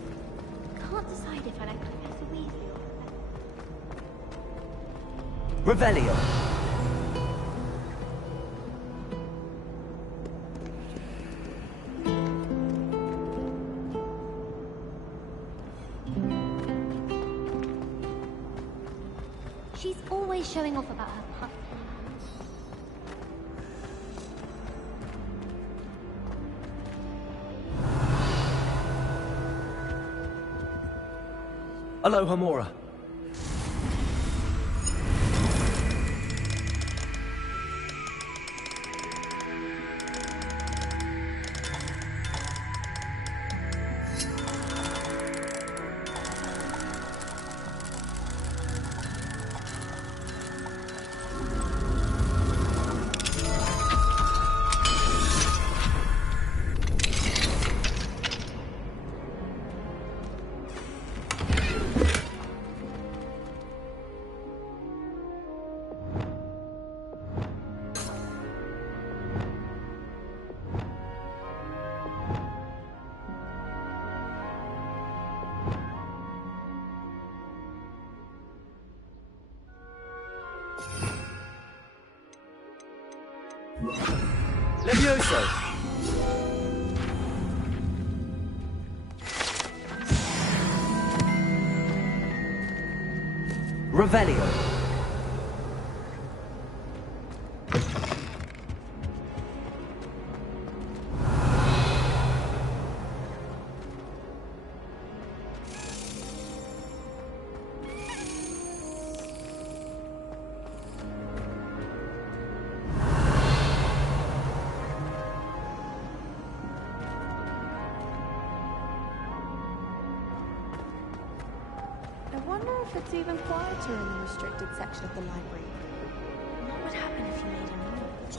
Can't decide if I like Professor Weasley or... Revelio. She's always showing off about her pup. Aloha, Mora. Levioso! Revelio. I wonder if it's even quieter in the restricted section of the library. What would happen if you made a noise?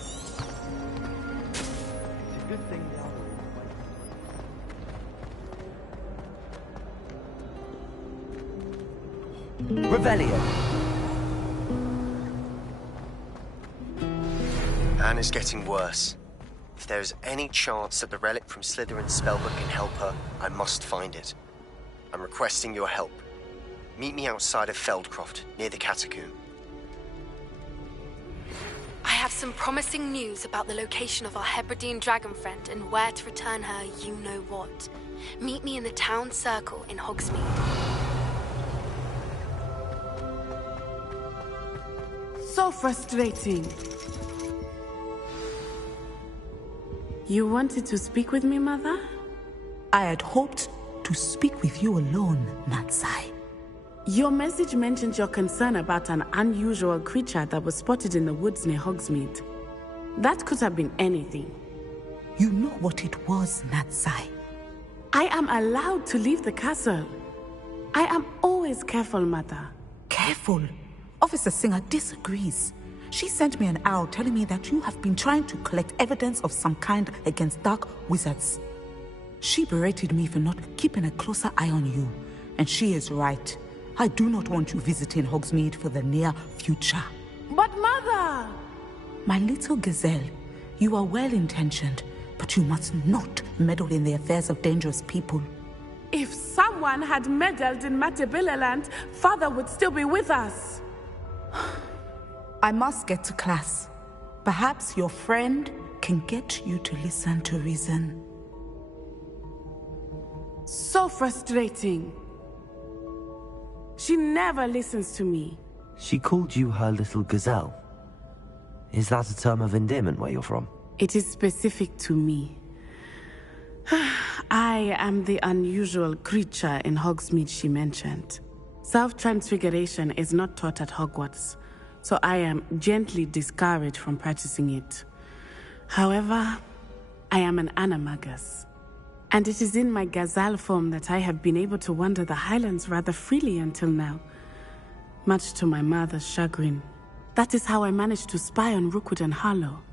It's a good thing the algorithm. Revelio. Anne is getting worse. If there is any chance that the relic from Slytherin's spellbook can help her, I must find it. I'm requesting your help. Meet me outside of Feldcroft, near the Catacomb. I have some promising news about the location of our Hebridean dragon friend and where to return her you-know-what. Meet me in the town circle in Hogsmeade. So frustrating. You wanted to speak with me, Mother? I had hoped to speak with you alone, Natsai. Your message mentioned your concern about an unusual creature that was spotted in the woods near Hogsmeade. That could have been anything. You know what it was, Natsai. I am allowed to leave the castle. I am always careful, Mother. Careful? Officer Singer disagrees. She sent me an arrow telling me that you have been trying to collect evidence of some kind against dark wizards. She berated me for not keeping a closer eye on you, and she is right. I do not want you visiting Hogsmeade for the near future. But Mother! My little gazelle, you are well-intentioned, but you must not meddle in the affairs of dangerous people. If someone had meddled in Matabeleland, Father would still be with us. I must get to class. Perhaps your friend can get you to listen to reason. So frustrating. She never listens to me. She called you her little gazelle. Is that a term of endearment where you're from? It is specific to me. I am the unusual creature in Hogsmeade she mentioned. Self-transfiguration is not taught at Hogwarts, so I am gently discouraged from practicing it. However, I am an animagus. And it is in my gazelle form that I have been able to wander the Highlands rather freely until now, much to my mother's chagrin. That is how I managed to spy on Rookwood and Harlow.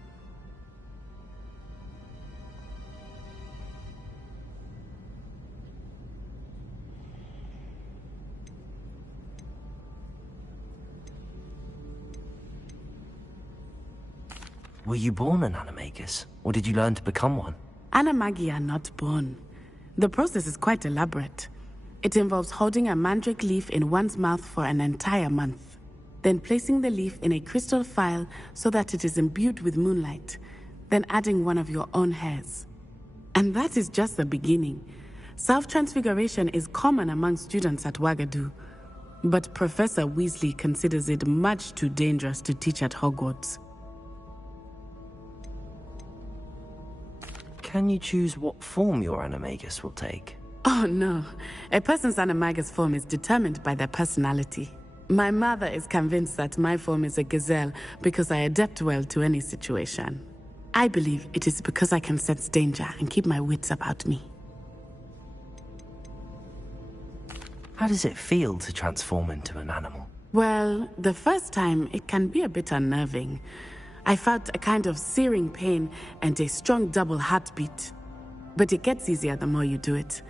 Were you born an animagus, or did you learn to become one? Animagi are not born. The process is quite elaborate. It involves holding a mandrake leaf in one's mouth for an entire month, then placing the leaf in a crystal phial so that it is imbued with moonlight, then adding one of your own hairs. And that is just the beginning. Self-transfiguration is common among students at Wagadu, but Professor Weasley considers it much too dangerous to teach at Hogwarts. Can you choose what form your animagus will take? Oh no, a person's animagus form is determined by their personality. My mother is convinced that my form is a gazelle because I adapt well to any situation. I believe it is because I can sense danger and keep my wits about me. How does it feel to transform into an animal? Well, the first time it can be a bit unnerving. I felt a kind of searing pain and a strong double heartbeat. But it gets easier the more you do it.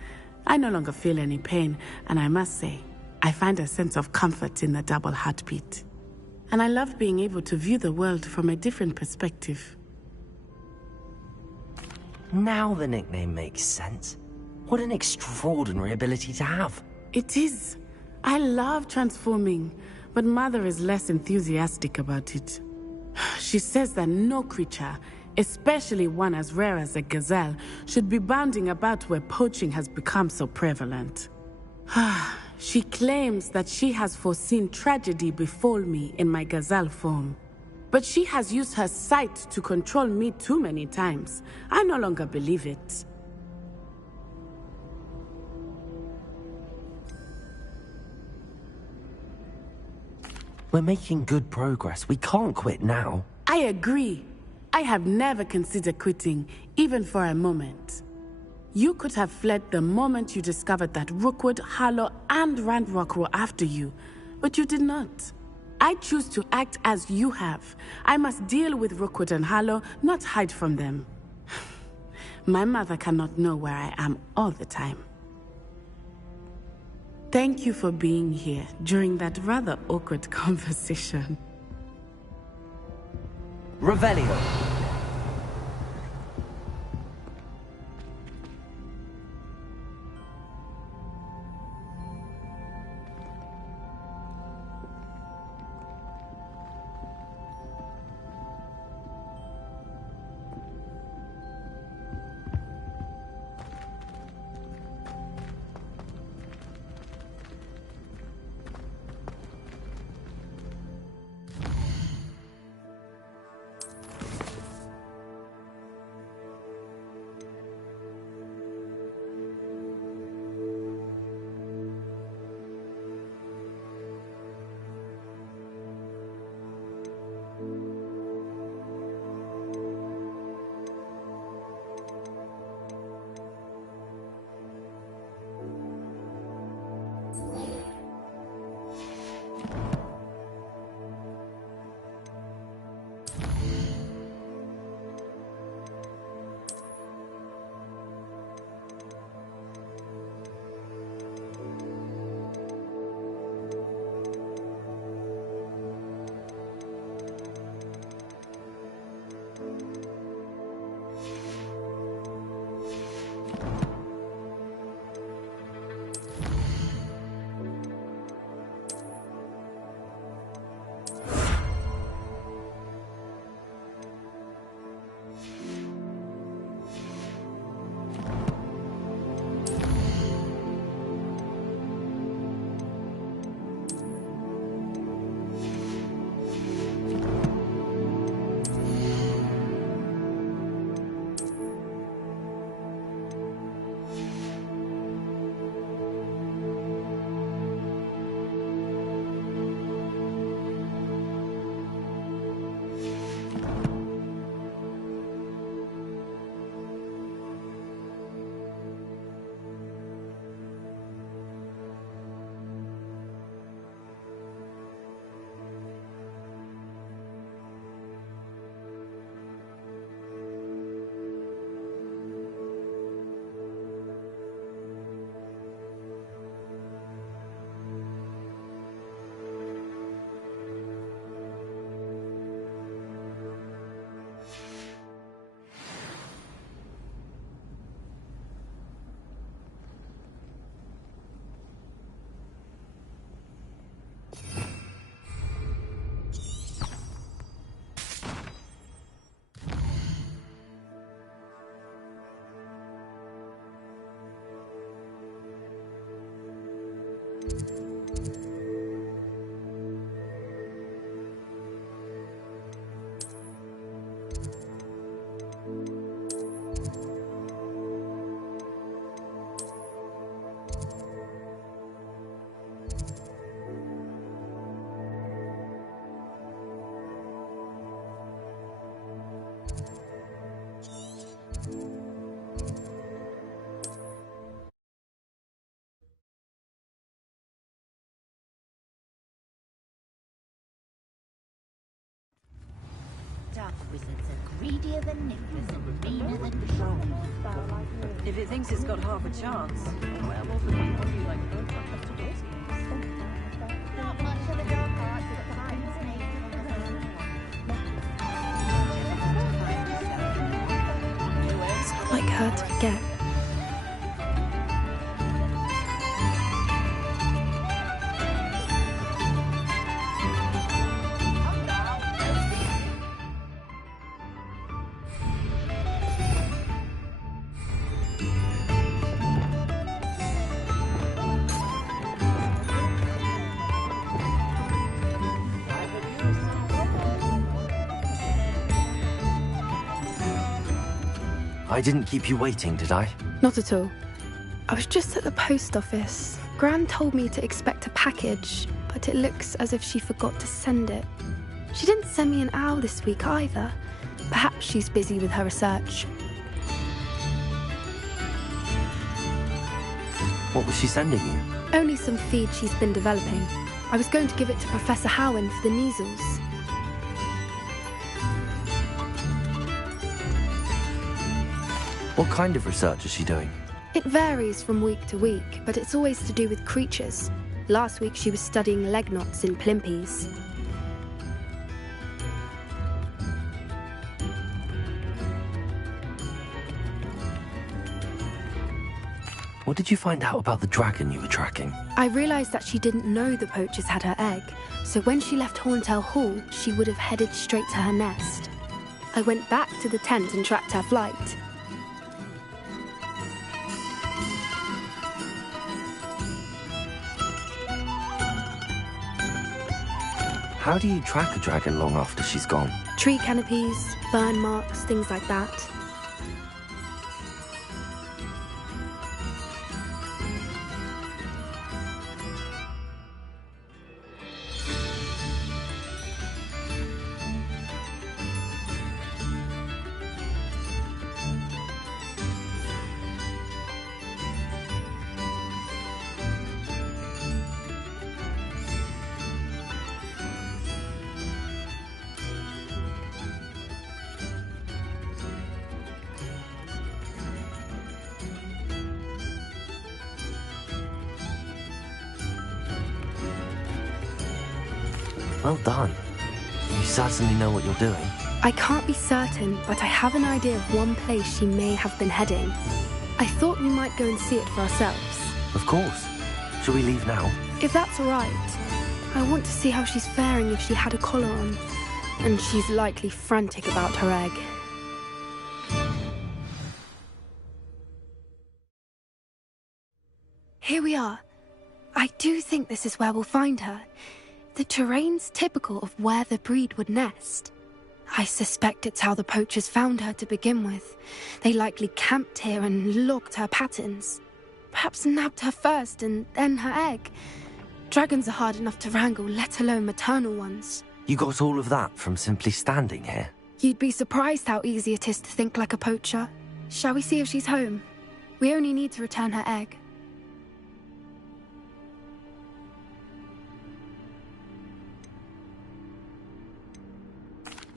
I no longer feel any pain, and I must say, I find a sense of comfort in the double heartbeat. And I love being able to view the world from a different perspective. Now the nickname makes sense. What an extraordinary ability to have. It is. I love transforming, but Mother is less enthusiastic about it. She says that no creature, especially one as rare as a gazelle, should be bounding about where poaching has become so prevalent. She claims that she has foreseen tragedy befall me in my gazelle form. But she has used her sight to control me too many times. I no longer believe it. We're making good progress. We can't quit now. I agree. I have never considered quitting, even for a moment. You could have fled the moment you discovered that Rookwood, Harlow, and Ranrock were after you, but you did not. I choose to act as you have. I must deal with Rookwood and Harlow, not hide from them. My mother cannot know where I am all the time. Thank you for being here during that rather awkward conversation. Revelio. Wizards are greedier than nymphs and meaner than trolls. If it thinks it's got half a chance, a werewolf would be on you like birds on Dr. Dorsey. Not much of the dark arts that finds me. It's not like her to forget. I didn't keep you waiting, did I? Not at all. I was just at the post office. Gran told me to expect a package, but it looks as if she forgot to send it. She didn't send me an owl this week either. Perhaps she's busy with her research. What was she sending you? Only some feed she's been developing. I was going to give it to Professor Howen for the measles. What kind of research is she doing? It varies from week to week, but it's always to do with creatures. Last week she was studying leg knots in plimpies. What did you find out about the dragon you were tracking? I realised that she didn't know the poachers had her egg, so when she left Horntail Hall, she would have headed straight to her nest. I went back to the tent and tracked her flight. How do you track a dragon long after she's gone? Tree canopies, burn marks, things like that. Well done. You certainly know what you're doing. I can't be certain, but I have an idea of one place she may have been heading. I thought we might go and see it for ourselves. Of course. Shall we leave now? If that's all right. I want to see how she's faring if she had a collar on. And she's likely frantic about her egg. Here we are. I do think this is where we'll find her. The terrain's typical of where the breed would nest. I suspect it's how the poachers found her to begin with. They likely camped here and logged her patterns. Perhaps nabbed her first and then her egg. Dragons are hard enough to wrangle, let alone maternal ones. You got all of that from simply standing here? You'd be surprised how easy it is to think like a poacher. Shall we see if she's home? We only need to return her egg.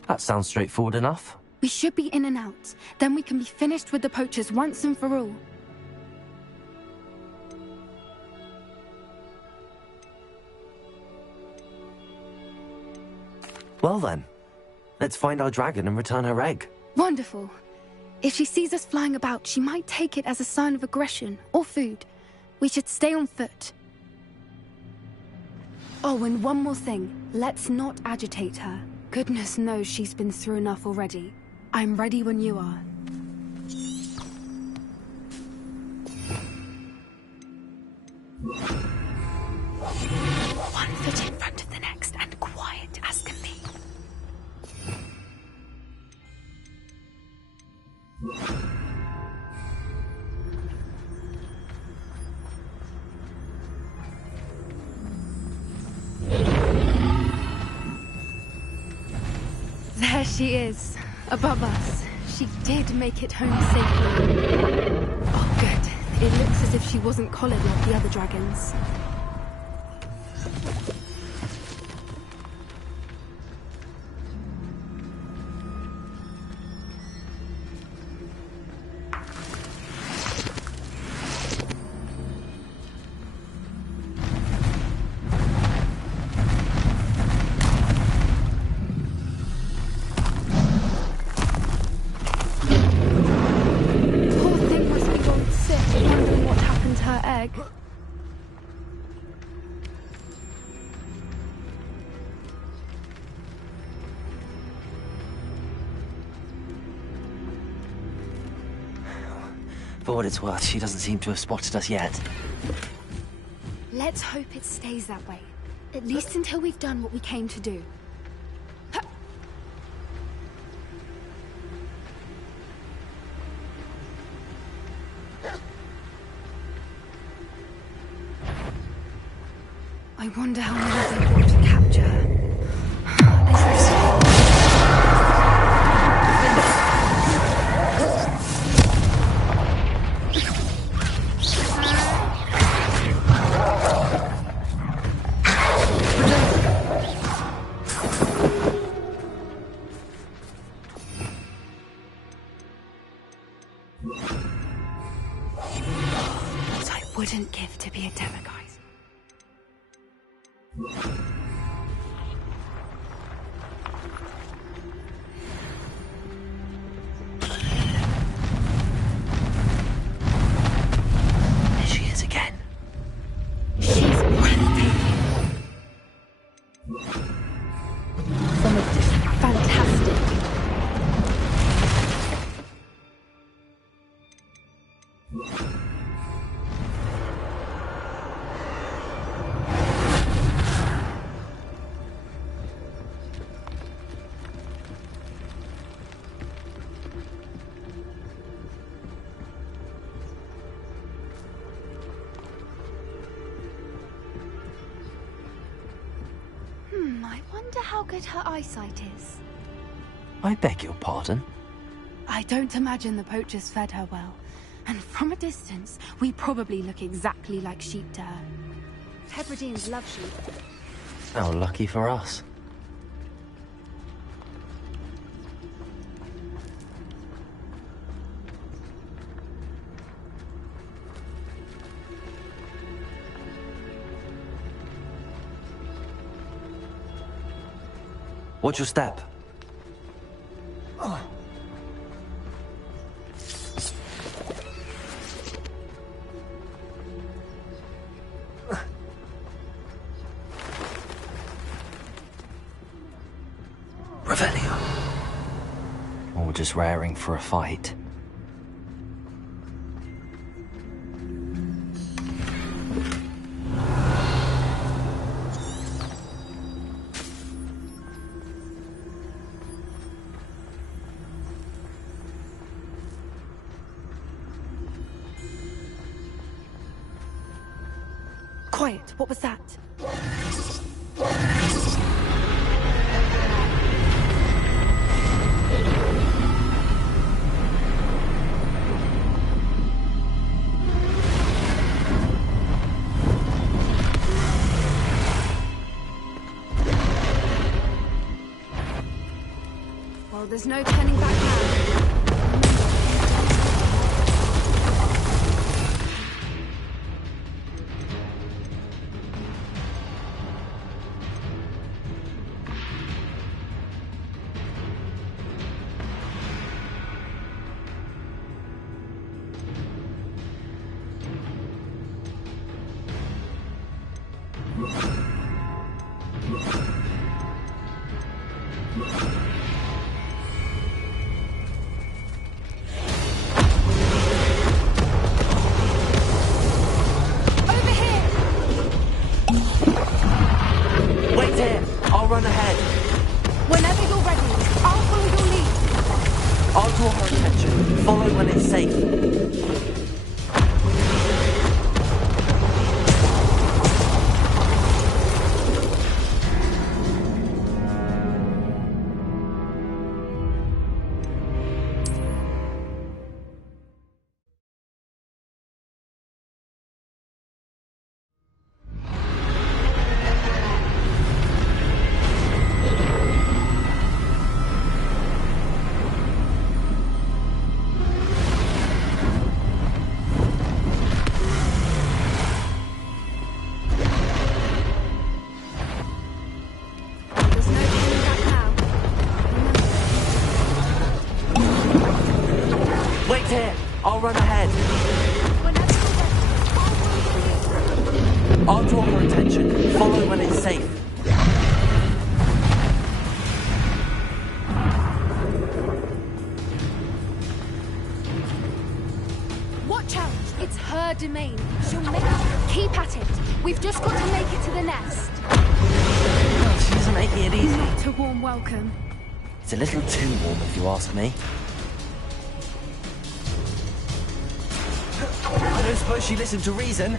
That sounds straightforward enough. We should be in and out. Then we can be finished with the poachers once and for all. Well then, let's find our dragon and return her egg. Wonderful. If she sees us flying about, she might take it as a sign of aggression or food. We should stay on foot. Oh, and one more thing. Let's not agitate her. Goodness knows she's been through enough already. I'm ready when you are. One foot in front of the next and quiet as can be. There she is, above us. She did make it home safely. Oh, good. It looks as if she wasn't collared like the other dragons. Thank you. For what it's worth, she doesn't seem to have spotted us yet. Let's hope it stays that way. At least until we've done what we came to do. I wonder how many they want to capture her. What I wouldn't give to be a demiguise. There she is again. She's breathtaking. From a distance, fantastic. I wonder how good her eyesight is. I beg your pardon? I don't imagine the poachers fed her well. And from a distance, we probably look exactly like sheep to her. Hebrideans love sheep. How lucky for us. Watch your step. Revelio. Or just raring for a fight. Quiet, what was that? Well, there's no turning back now. Wait here! I'll run ahead. Whenever you're ready, I'll follow your lead. I'll draw her attention. Follow when it's safe. Wait here. I'll run ahead. I'll draw her attention. Follow when it's safe. Watch her domain. She'll make it. Keep at it. We've just got to make it to the nest. Well, she isn't making it easy. Not a warm welcome. It's a little too warm, if you ask me. I don't suppose she listened to reason.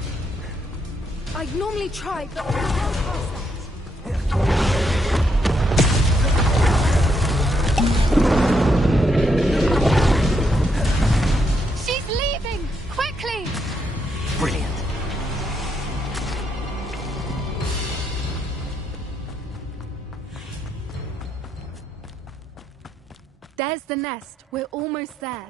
I'd normally try, but we're well past that. She's leaving! Quickly! Brilliant. There's the nest. We're almost there.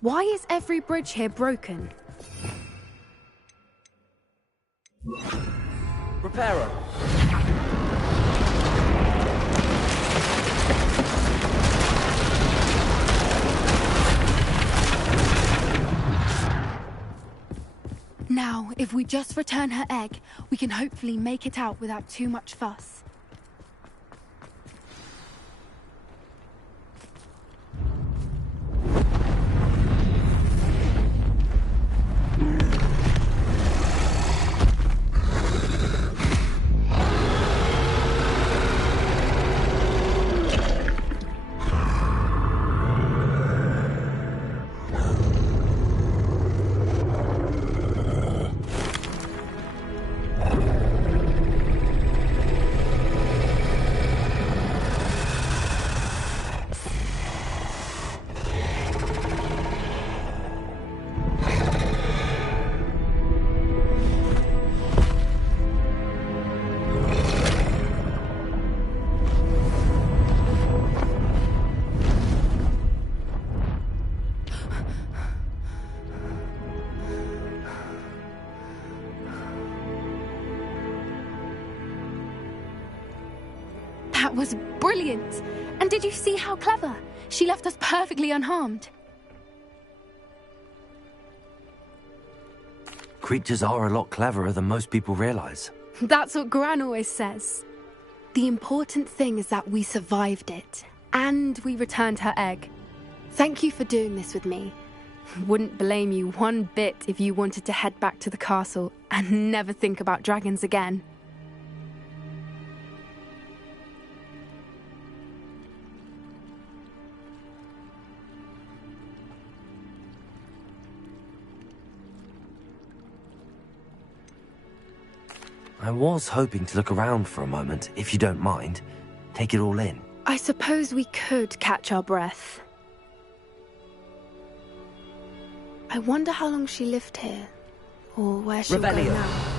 Why is every bridge here broken? Repairer. Now, if we just return her egg, we can hopefully make it out without too much fuss. That was brilliant! And did you see how clever? She left us perfectly unharmed. Creatures are a lot cleverer than most people realize. That's what Gran always says. The important thing is that we survived it, and we returned her egg. Thank you for doing this with me. Wouldn't blame you one bit if you wanted to head back to the castle and never think about dragons again. I was hoping to look around for a moment, if you don't mind. Take it all in. I suppose we could catch our breath. I wonder how long she lived here, or where she'll go now.